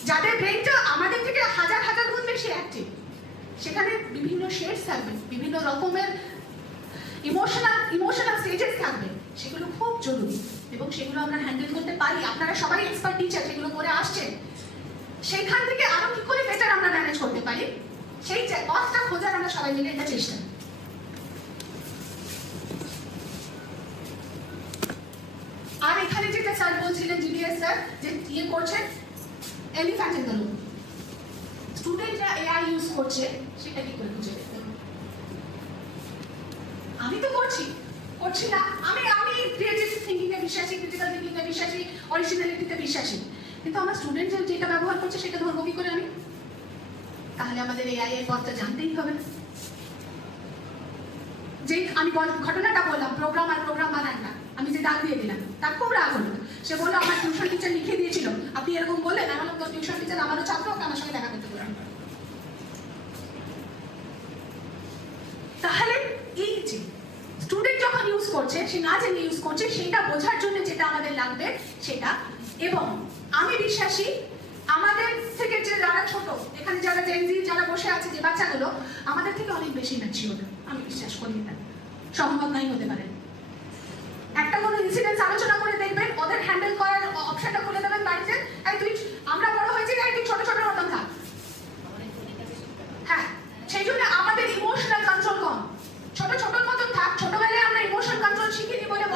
যাদের ব্রেনটা আমাদের থেকে হাজার হাজার গুণ বেশি অ্যাক্টিভ। সেখানে বিভিন্ন শেডস থাকবে, বিভিন্ন রকমের ইমোশনাল স্টেজেস থাকবে, সেগুলো খুব জরুরি এবং সেগুলো আমরা হ্যান্ডেল করতে পারি। আপনারা সবাই এক্সপার্ট টিচার, সেগুলো করে আসছেন, সেইখান থেকে আরো কি করে বেটার আমরা ম্যানেজ করতে পারি, সেই পথটা খোঁজার আমরা সবাই মিলে একটা চেষ্টা। আর এখানে যেটা স্যার বলছিলেন, জিডিএস স্যার, যে ইয়ে করছেন এলিফ্যান্ট ইন দ্য রুম, স্টুডেন্টরা এআই ইউজ করছে, সেটা কি করে বুঝে দেখুন। আমি তো করছি না, আমি ক্রিয়েটিভ থিঙ্কিং এ বিশ্বাসী, ক্রিটিক্যাল থিঙ্কিং এ বিশ্বাসী, অরিজিনালিটিতে বিশ্বাসী, কিন্তু আমার স্টুডেন্ট যেটা ব্যবহার করছে সেটা ধরবো কি করে আমি? তাহলে আমাদের এআই এর পথটা জানতেই হবে। যে আমি ঘটনাটা বললাম, প্রোগ্রাম বানান না, আমি যে ডাক দিয়ে দিলাম, তার খুব রাগ হলো, সে বললো আমার টিউশন টিচার লিখে দিয়েছিল, আপনি এরকম বললেন। আমার তো টিউশন টিচার আমারও ছাত্র, ওকে আমার সঙ্গে দেখা করতে বললাম। তাহলে এই যে স্টুডেন্ট যখন ইউজ করছে, সে না জেনে ইউজ করছে, সেটা বোঝার জন্য যেটা আমাদের লাগবে সেটা। এবং আমি বিশ্বাসী আমাদের থেকে যে যারা ছোট, এখানে যারা জেনজি যারা বসে আছে, যে বাচ্চাগুলো আমাদের থেকে অনেক বেশি ম্যাচিওর, আমি বিশ্বাস করি এটা, সহমত নাই হতে পারে। একটা কোনো ইনসিডেন্স আলোচনা করে দেখবেন, ওদের হ্যান্ডেল করার অপশনটা খুলে দেবেন বাড়িতে, তুই আমরা বড় হয়েছি, তুই ছোট ছোট মতন থাক। হ্যাঁ, সেই জন্য আমাদের ইমোশনাল কন্ট্রোল কম, ছোট ছোট মতন থাক। ছোটবেলায় আমরা ইমোশন কন্ট্রোল শিখিনি বলে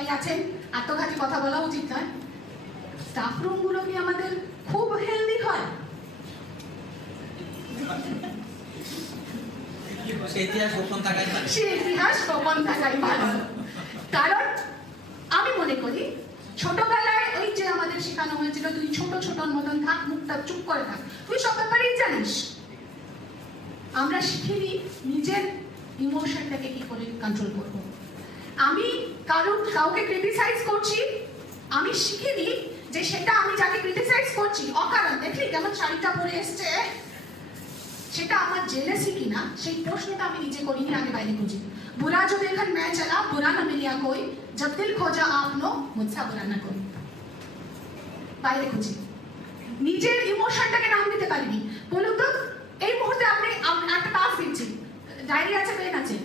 সবাই আছেন, আত্মঘাতী কথা বলা উচিত নয়। স্টাফ রুমগুলো কি আমাদের খুব হেলদি হয়? সে ইতিহাস গোপন থাকাই ভালো। সে ইতিহাস গোপন থাকাই ভালো। কারণ আমি মনে করি ছোটবেলায় ওই যে আমাদের শেখানো হয়েছিল, তুই ছোট ছোট মতন থাক, মুখটা চুপ করে থাক, তুই সব ব্যাপারেই জানিস। আমরা শিখিনি নিজের ইমোশনটাকে কি করে কন্ট্রোল করব। আমি কাউকে ক্রিটিসাইজ করছি, আমি শিখিনি যে সেটা আমি যাকে ক্রিটিসাইজ করছি অকারণ, দেখলি কেমন শাড়িটা পরে এসছে, সেটা আমার জেলেসি কিনা সেই প্রশ্নটা আমি নিজে করিনি, আগে বাইরে খুঁজি। बुरा जो देखन मैं चला, बुरा न मिलिया कोई, जब दिल खोजा आपनो मुझसे बुरा न कोई। বাইরে খুঁজি, নিজের ইমোশনটাকে নাম দিতে পারিনি। বলুন তো, এই মুহূর্তে আপনি একটা টাস্ক দিচ্ছি, ডায়েরি আছে, পেন আছে,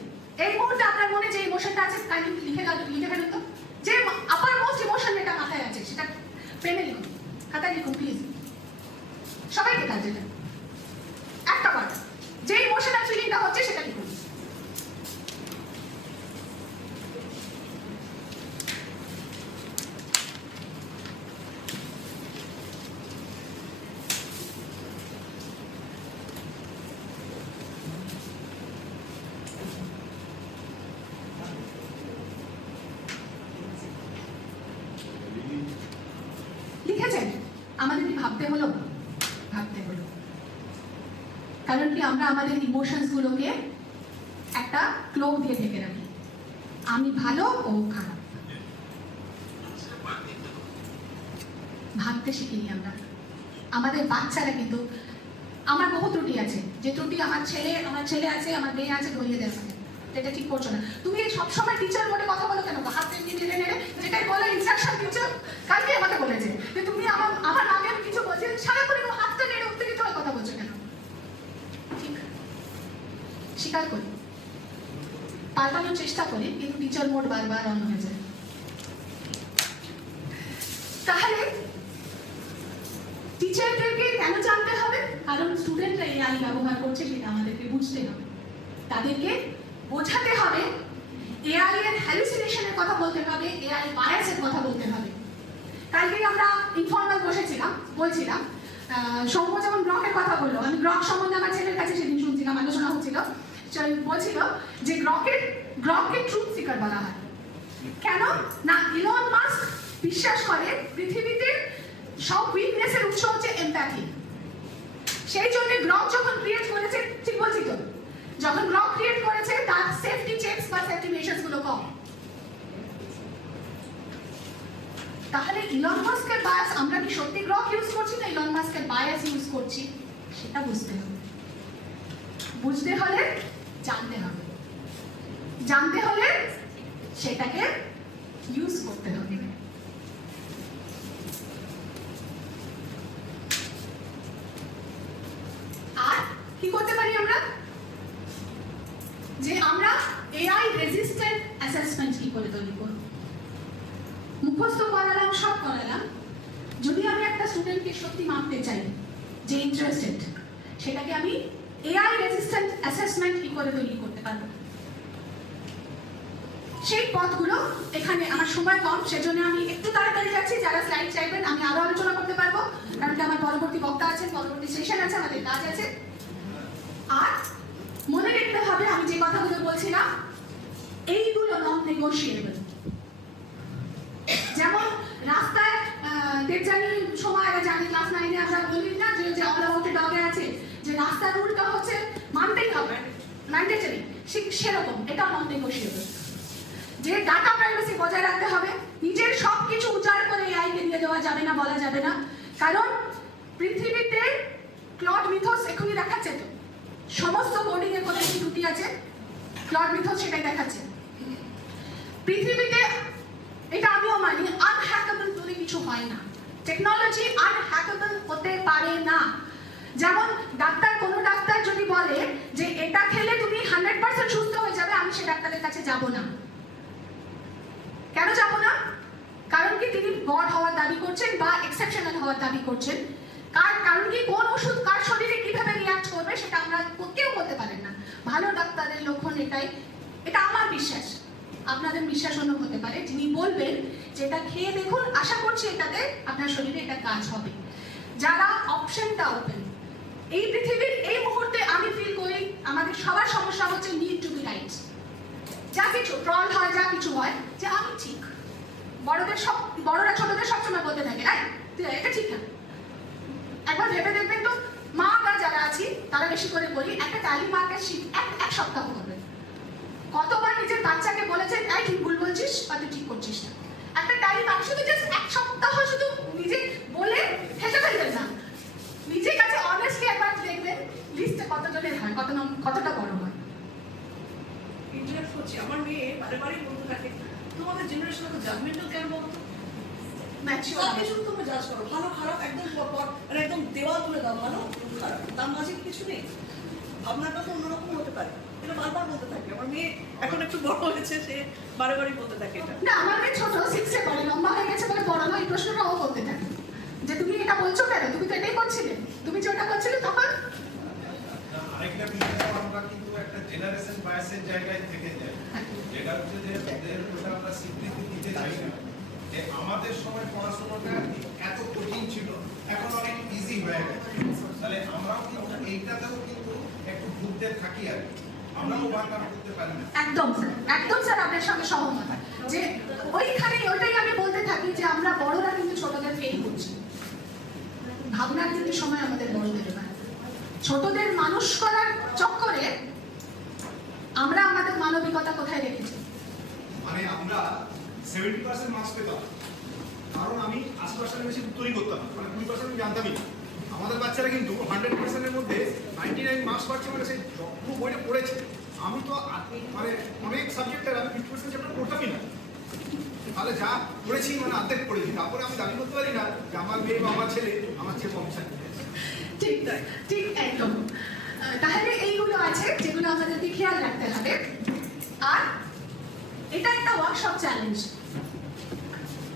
এই মুহূর্তে আপনার মনে যে ইমোশনটা আছে কাইন্ডলি লিখে ফেলুন তো। যে আপার মোস্ট ইমোশন যেটা মাথায় আছে সেটা পেনে লিখুন, খাতায় লিখুন প্লিজ, সবাইকে কাজ যেটা একটা বার যে ইমোশনাল ফিলিংটা হচ্ছে সেটা লিখুন। লিখেছেন? আমাদের কি ভাবতে হলো? ভাবতে হলো। কারণ কি আমরা আমাদের ইমোশনস গুলোকে একটা ক্লোক দিয়ে ঢেকে রাখি, আমি ভালো ও খারাপ। ভাবতে শিখিনি আমরা। আমাদের বাচ্চারা কিন্তু, আমার বহু ত্রুটি আছে, যে ত্রুটি আমার ছেলে আছে, আমার মেয়ে আছে, ধরিয়ে দেয় আমাকে, এটা ঠিক করছো না। তুমি সবসময় টিচার মোডে কথা বলো কেন? হাত নেড়ে নেড়ে, যেটাই বলো ইনস্ট্রাকশন টিচার কালকে আমাকে বলেছে যে তুমি আমার আগে কিছু বলছি, সারাক্ষণ হাতটা নেড়ে উত্তেজিত হয়ে কথা বলছো কেন? ঠিক, স্বীকার করি, পাল্টানোর চেষ্টা করি, কিন্তু টিচার মোড বারবার অন হয়ে যায়। তাহলে টিচারদেরকে কেন জানতে হবে? কারণ স্টুডেন্টরা এআই ব্যবহার করছে, সেটা আমাদেরকে বুঝতে হবে, তাদেরকে বোঝাতে হবে, এআই এর হ্যালুসিনেশনের কথা বলতে হবে, এআই বায়াসের কথা বলতে হবে। কালকে আমরা ইনফর্মাল বলছিলাম, সৌম্য যেমন গ্রকের কথা বললো, আমি গ্রক সম্বন্ধে আমার ছেলের কাছে সেদিন শুনছিলাম, আলোচনা হচ্ছিল, বলছিল যে গ্রককে ট্রুথ সিকার বলা হয়। কেন না? ইলন মাস্ক বিশ্বাস করে পৃথিবীতে সব উইকনেসের উৎস হচ্ছে এমপ্যাথি। সেই জন্য গ্রক যখন ক্রিয়েট করেছে, ঠিক বলছি তো, যখন গ্রক ক্রিয়েট করেছে তার সেফটি চেকস বা সেফটি মেজার্স গুলো কম। তাহলে ইলন মাস্কের বায়াস, আমরা কি সত্যি গ্রক ইউজ করছি না ইলন মাস্কের বায়াস ইউজ করছি, সেটা বুঝতে হবে। বুঝতে হলে জানতে হবে, জানতে হলে সেটাকে ইউজ করতে হবে। আর কি করতে পারি আমরা? যে আমরা এআই রেজিস্ট্যান্ট অ্যাসেসমেন্ট কি করে তৈরি করব? মুখস্থ করালাম, সব করালাম, যদি আমি একটা স্টুডেন্টকে সত্যি মাপতে চাই যে ইন্টারেস্টেড, সেটাকে আমি এআই রেজিস্ট্যান্ট অ্যাসেসমেন্ট কি করে তৈরি করতে পারবো? সেই পথগুলো, এখানে আমার সময় কম, সেজন্য আমি একটু তাড়াতাড়ি যাচ্ছি। যারা স্লাইড চাইবেন আমি আরো আলোচনা করতে পারবো, কারণ কি আমার পরবর্তী বক্তা আছেন, পরবর্তী সেশন আছে, আমাদের কাজ আছে। আর মনে রাখতে হবে, আমি যে কথাগুলো বলছিলাম এইগুলো নন নেগোশিয়েবল। যেমন রাস্তায় দেবজানি সময় জানি ক্লাস 9-এ আমরা বলি না যে অল আউট ডগে আছে, যে রাস্তার রুলটা হচ্ছে মানতেই হবে, ম্যান্ডেটরি, সেরকম এটা নন নেগোশিয়েবল। যে ডাটা প্রাইভেসি বজায় রাখতে হবে, নিজের সবকিছু উজাড় করে এআই কে দিয়ে দেওয়া যাবে না, বলা যাবে না। কারণ পৃথিবীতে ক্লড মিথস এখনই দেখাচ্ছে তো, সমস্ত কোডিং এর কোথায় কি ত্রুটি আছে, ক্লড মিথস সেটাই দেখাচ্ছে। পৃথিবীতে, এটা আমিও মানি, আনহ্যাকেবল বলে কিছু হয় না। টেকনোলজি আনহ্যাকেবল হতে পারে না। যেমন কোনো ডাক্তার যদি বলে যে এটা খেলে তুমি 100% সুস্থ হয়ে যাবে, আমি সে ডাক্তারের কাছে যাব না। কেন যাব না? কারণ কি তিনি গড হওয়ার দাবি করছেন বা এক্সেপশনাল হওয়ার দাবি করছেন। কারণ কি কোন ওষুধ কার শরীরে কিভাবে রিঅ্যাক্ট করবে সেটা আমরা কেউ বলতে পারেন না। ভালো ডাক্তারের লক্ষণ এটাই, এটা আমার বিশ্বাস। আপনাদের বিশ্বাসজনক হতে পারে, যিনি বলবেন যে এটা খেয়ে দেখুন, আশা করছি এটাতে আপনার শরীরে এটা কাজ হবে। যারা অপশনটা ওপেন, এই পৃথিবীর এই মুহূর্তে আমি ফিল করি আমাদের সবার সমস্যা হচ্ছে নিড টু বি রাইট। যা কিছু ট্রল হয়, যা কিছু হয়, যে আমি ঠিক, বড়রা ছোটদের সবসময় বলতে থাকে এটা ঠিক না। একবার ভেবে দেখবেন তো, মা বা যারা আছি তারা বেশি করে বলি একটা ট্যালি মার্কের শিট এক সপ্তাহ করবে। কতবার নিজের বাচ্চাকে বলেছেন এই ঠিক ভুল বলছিস বা তুই ঠিক করছিস না। একটা ট্যালি মার্ক শুধু জাস্ট এক সপ্তাহ শুধু নিজে বলে হেসে ফেলবেন না, নিজের কাছে অনেস্টলি একবার দেখবেন লিস্টে কতজনের হয়, কতটা বড় হয়। ইন্টারেক্ট করছি, আমার মেয়ে বারে বারে বলতে থাকে তোমাদের জেনারেশনে তো জাজমেন্টাল কেন বলতো, সব কিছু তোমরা জাজ করো, ভালো খারাপ একদম মানে একদম দেওয়া তুলে দাও, ভালো খারাপ, তার মাঝে কিছু নেই, ভাবনাটা তো অন্যরকম হতে পারে। এটা বারবার বলতে থাকে। আমার মেয়ে এখন একটু বড় হয়েছে, সে বারে বারে বলতে থাকে এটা। না, আমার মেয়ে ছোট, 6-এ পড়ে, লম্বা হয়ে গেছে বলে বড় নয়, এই প্রশ্নটাও করতে থাকে যে তুমি এটা বলছো কেন, তুমি তো এটাই করছিলে, তুমি যে ওটা করছিলে তখন। আরেকটা বিষয়, আমরা কিন্তু একটা জেনারেশন বায়াসের জায়গায় থেকে যাই, যেটা হচ্ছে যে ওদের ওটা আমরা স্বীকৃতি দিতে চাই না যে আমাদের সময় পড়াশোনাটা এত কঠিন ছিল, এখন অনেক ইজি হয়ে গেছে। তাহলে আমরাও কিন্তু এইটাতেও কিন্তু একটু ভুগতে থাকি আর কি, আমরাও ওভারকাম করতে পারি না। একদম স্যার আপনার সঙ্গে সহমত, যে ওইটাই আমি বলতে থাকি যে আমরা বড়রা কিন্তু ছোটদের ফেল করছি। ভাবনার কিন্তু সময় আমাদের বড়দের না, ছোটদের মানুষ করার চক্করে আমরা আমাদের মানবিকতা কোথায় রেখেছি। মানে আমরা 70% মার্কস পেতাম, কারণ আমি 80% বেশি উত্তরই করতাম না, মানে 20% আমি জানতামই না। আমাদের বাচ্চারা কিন্তু 100%-এর মধ্যে 99 মার্কস পাচ্ছে, মানে সেই যত বইটা পড়েছে। আমি তো মানে অনেক সাবজেক্টের আমি 50% চ্যাপ্টার পড়তামই না, তাহলে যা পড়েছি মানে অর্ধেক পড়েছি। তারপরে আমি দাবি করতে পারি না যে আমার মেয়ে বা আমার ছেলে আমার চেয়ে কম চাকরি। ঠিক ঠিক একদম। তাহলে এইগুলো আছে যেগুলো আমাদেরকে খেয়াল রাখতে হবে। আর এটা একটা ওয়ার্কশপ চ্যালেঞ্জ,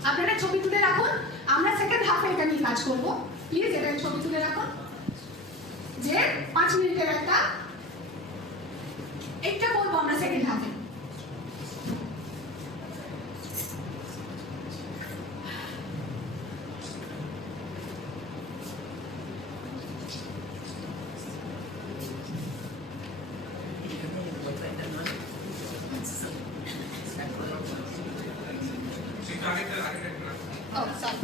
আপনারা ছবি তুলে রাখুন, আমরা সেকেন্ড হাফে এটা নিয়ে কাজ করব। প্লিজ এটা ছবি তুলে রাখুন, যে 5 মিনিটের একটা বলবো আমরা সেকেন্ড হাফে। Oh, sorry.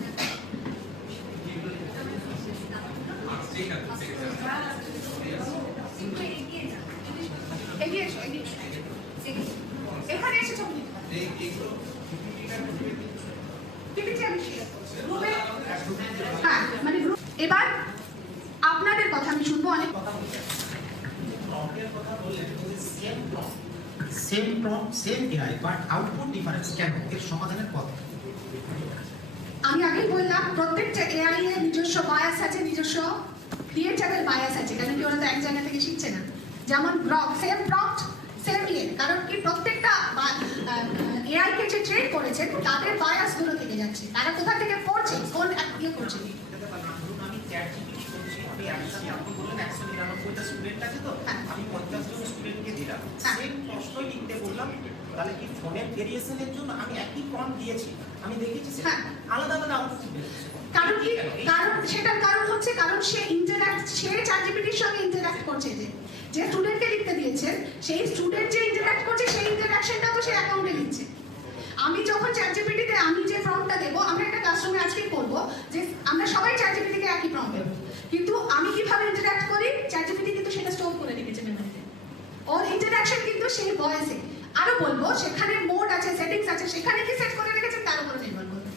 এগিয়ে এসো, এখানে এসে ছবি পিপিটি আমি শেয়ার গ্রুপে। হ্যাঁ, মানে গ্রুপ। এবার আপনাদের কথা আমি শুনবো। অনেক same prompt same AI but output difference কেন, এর সমাধানের পথ। আমি আগেই বললাম প্রত্যেকটা এআই এর নিজস্ব বায়াস আছে, নিজস্ব ক্রিয়েটেবল বায়াস আছে, কারণ কি ওরা তো এক জায়গা থেকে শিখছে না। যেমন সেম প্রম্পট সেম কারণ কি প্রত্যেকটা এআই কে যে ট্রেন করেছেন তাদের বায়াস গুলো থেকে যাচ্ছে, তারা কোথা থেকে পড়ছে, কোন ইয়ে করছে। ধরুন আমি চ্যাট জিপিটি করছি, আমি একসাথে আপনি বললেন 199টা স্টুডেন্ট আছে, তো আমি 50 জন স্টুডেন্টকে দিলাম, সেম প্রশ্নই লিখতে বললাম, তাহলে কি ফোনের ভেরিয়েশনের জন্য আমি একই ফর্ম দিয়েছি, আমি দেখেছি আলাদা আলাদা আউটপুট বেরোচ্ছে। কারণ কি, কারণ সেটার কারণ হচ্ছে কারণ সে চ্যাট জিপিটির সঙ্গে ইন্টারঅ্যাক্ট করছে, যে স্টুডেন্টকে লিখতে দিয়েছেন সেই স্টুডেন্ট যে ইন্টারঅ্যাক্ট করছে সেই ইন্টারঅ্যাকশনটা তো সে অ্যাকাউন্টে নিচ্ছে। আমি যখন চ্যাট জিপিটিতে আমি যে প্রম্পটটা দেবো, আমরা একটা ক্লাসরুমে আজকে করব যে আমরা সবাই চ্যাট জিপিটিকে একই প্রম্পট দেবো, কিন্তু আমি কিভাবে ইন্টারঅ্যাক্ট করি চ্যাট জিপিটি কিন্তু সেটা স্টোর করে রেখেছে মেমোরিতে। ওর ইন্টারঅ্যাকশন কিন্তু সেই ভয়েসে। আরো বলবো সেখানে মোড আছে, সেটিংস আছে, সেখানে কি সেট করে রেখেছেন তার উপরে নির্ভর করবে।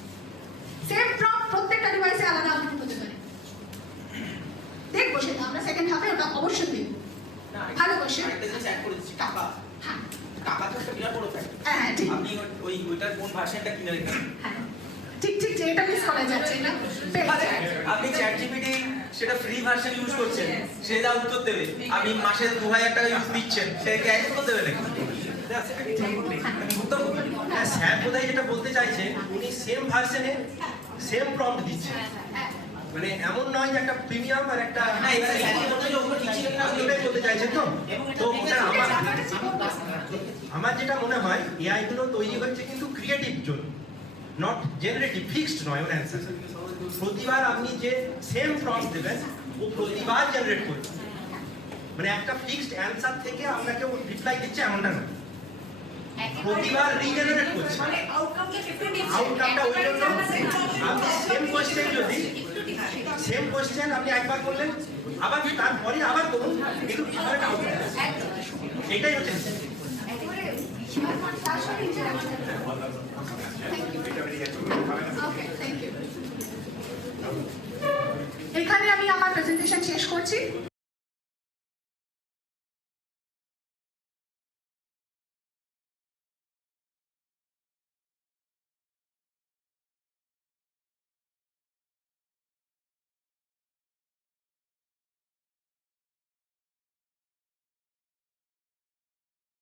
সেম প্রম্পট প্রত্যেকটা ডিভাইসে আলাদা আউটপুট হতে পারে। দেখবো সেটা আমরা সেকেন্ড হাফে ওটা অবশ্যই দেখবো। ভালো কোশ্চেন। একটা জিনিস অ্যাড করে দিচ্ছি, টাকা। হ্যাঁ টাকা তো একটা বিরাট বড় ফ্যাক্টর। হ্যাঁ ঠিক। আপনি ওইটার কোন ভার্সনটা কিনে রেখেছেন? হ্যাঁ ঠিক ঠিক, যে এটা মিস করা যাচ্ছে না। আপনি চ্যাট জিপিটি সেটা ফ্রি ভার্সন ইউজ করছেন, সে যা উত্তর দেবে, আপনি মাসে 2000 টাকা ইউজ দিচ্ছেন, সে কি এক উত্তর দেবে নাকি? স্যার বোধহয় যেটা বলতে চাইছে, উনি সেম ভার্সনে সেম প্রম্পট দিচ্ছেন, মানে এমন নয় যে একটা প্রিমিয়াম আর একটা না, এবারে স্যার বলতে যে ওগুলো ঠিক ছিল কিনা আপনি ওটাই বলতে চাইছেন তো। তো স্যার আমার আমার যেটা মনে হয় এআই গুলো তৈরি হচ্ছে কিন্তু ক্রিয়েটিভ জন্য, নট জেনারেটিভ, ফিক্সড নয় ওর অ্যান্সার। প্রতিবার আপনি যে সেম প্রম্পট দেবেন ও প্রতিবার জেনারেট করবে, মানে একটা ফিক্সড অ্যান্সার থেকে আপনাকে ও রিপ্লাই দিচ্ছে এমনটা নয়, প্রতিবার রিজেনারেট করছে। মানে আউটকামটা ডিফারেন্ট আউটকামটা ওই জন্য আপনি সেম কোয়েশ্চেন যদি সেম কোয়েশ্চেন আপনি একবার করলেন, আবার তারপরে আবার করুন, কিন্তু ডিফারেন্ট আউটকাম, এটাই হচ্ছে একেবারে তার সাথে interaction। Thank you. Okay, thank you. এখানে আমি আমার প্রেজেন্টেশন শেষ করছি।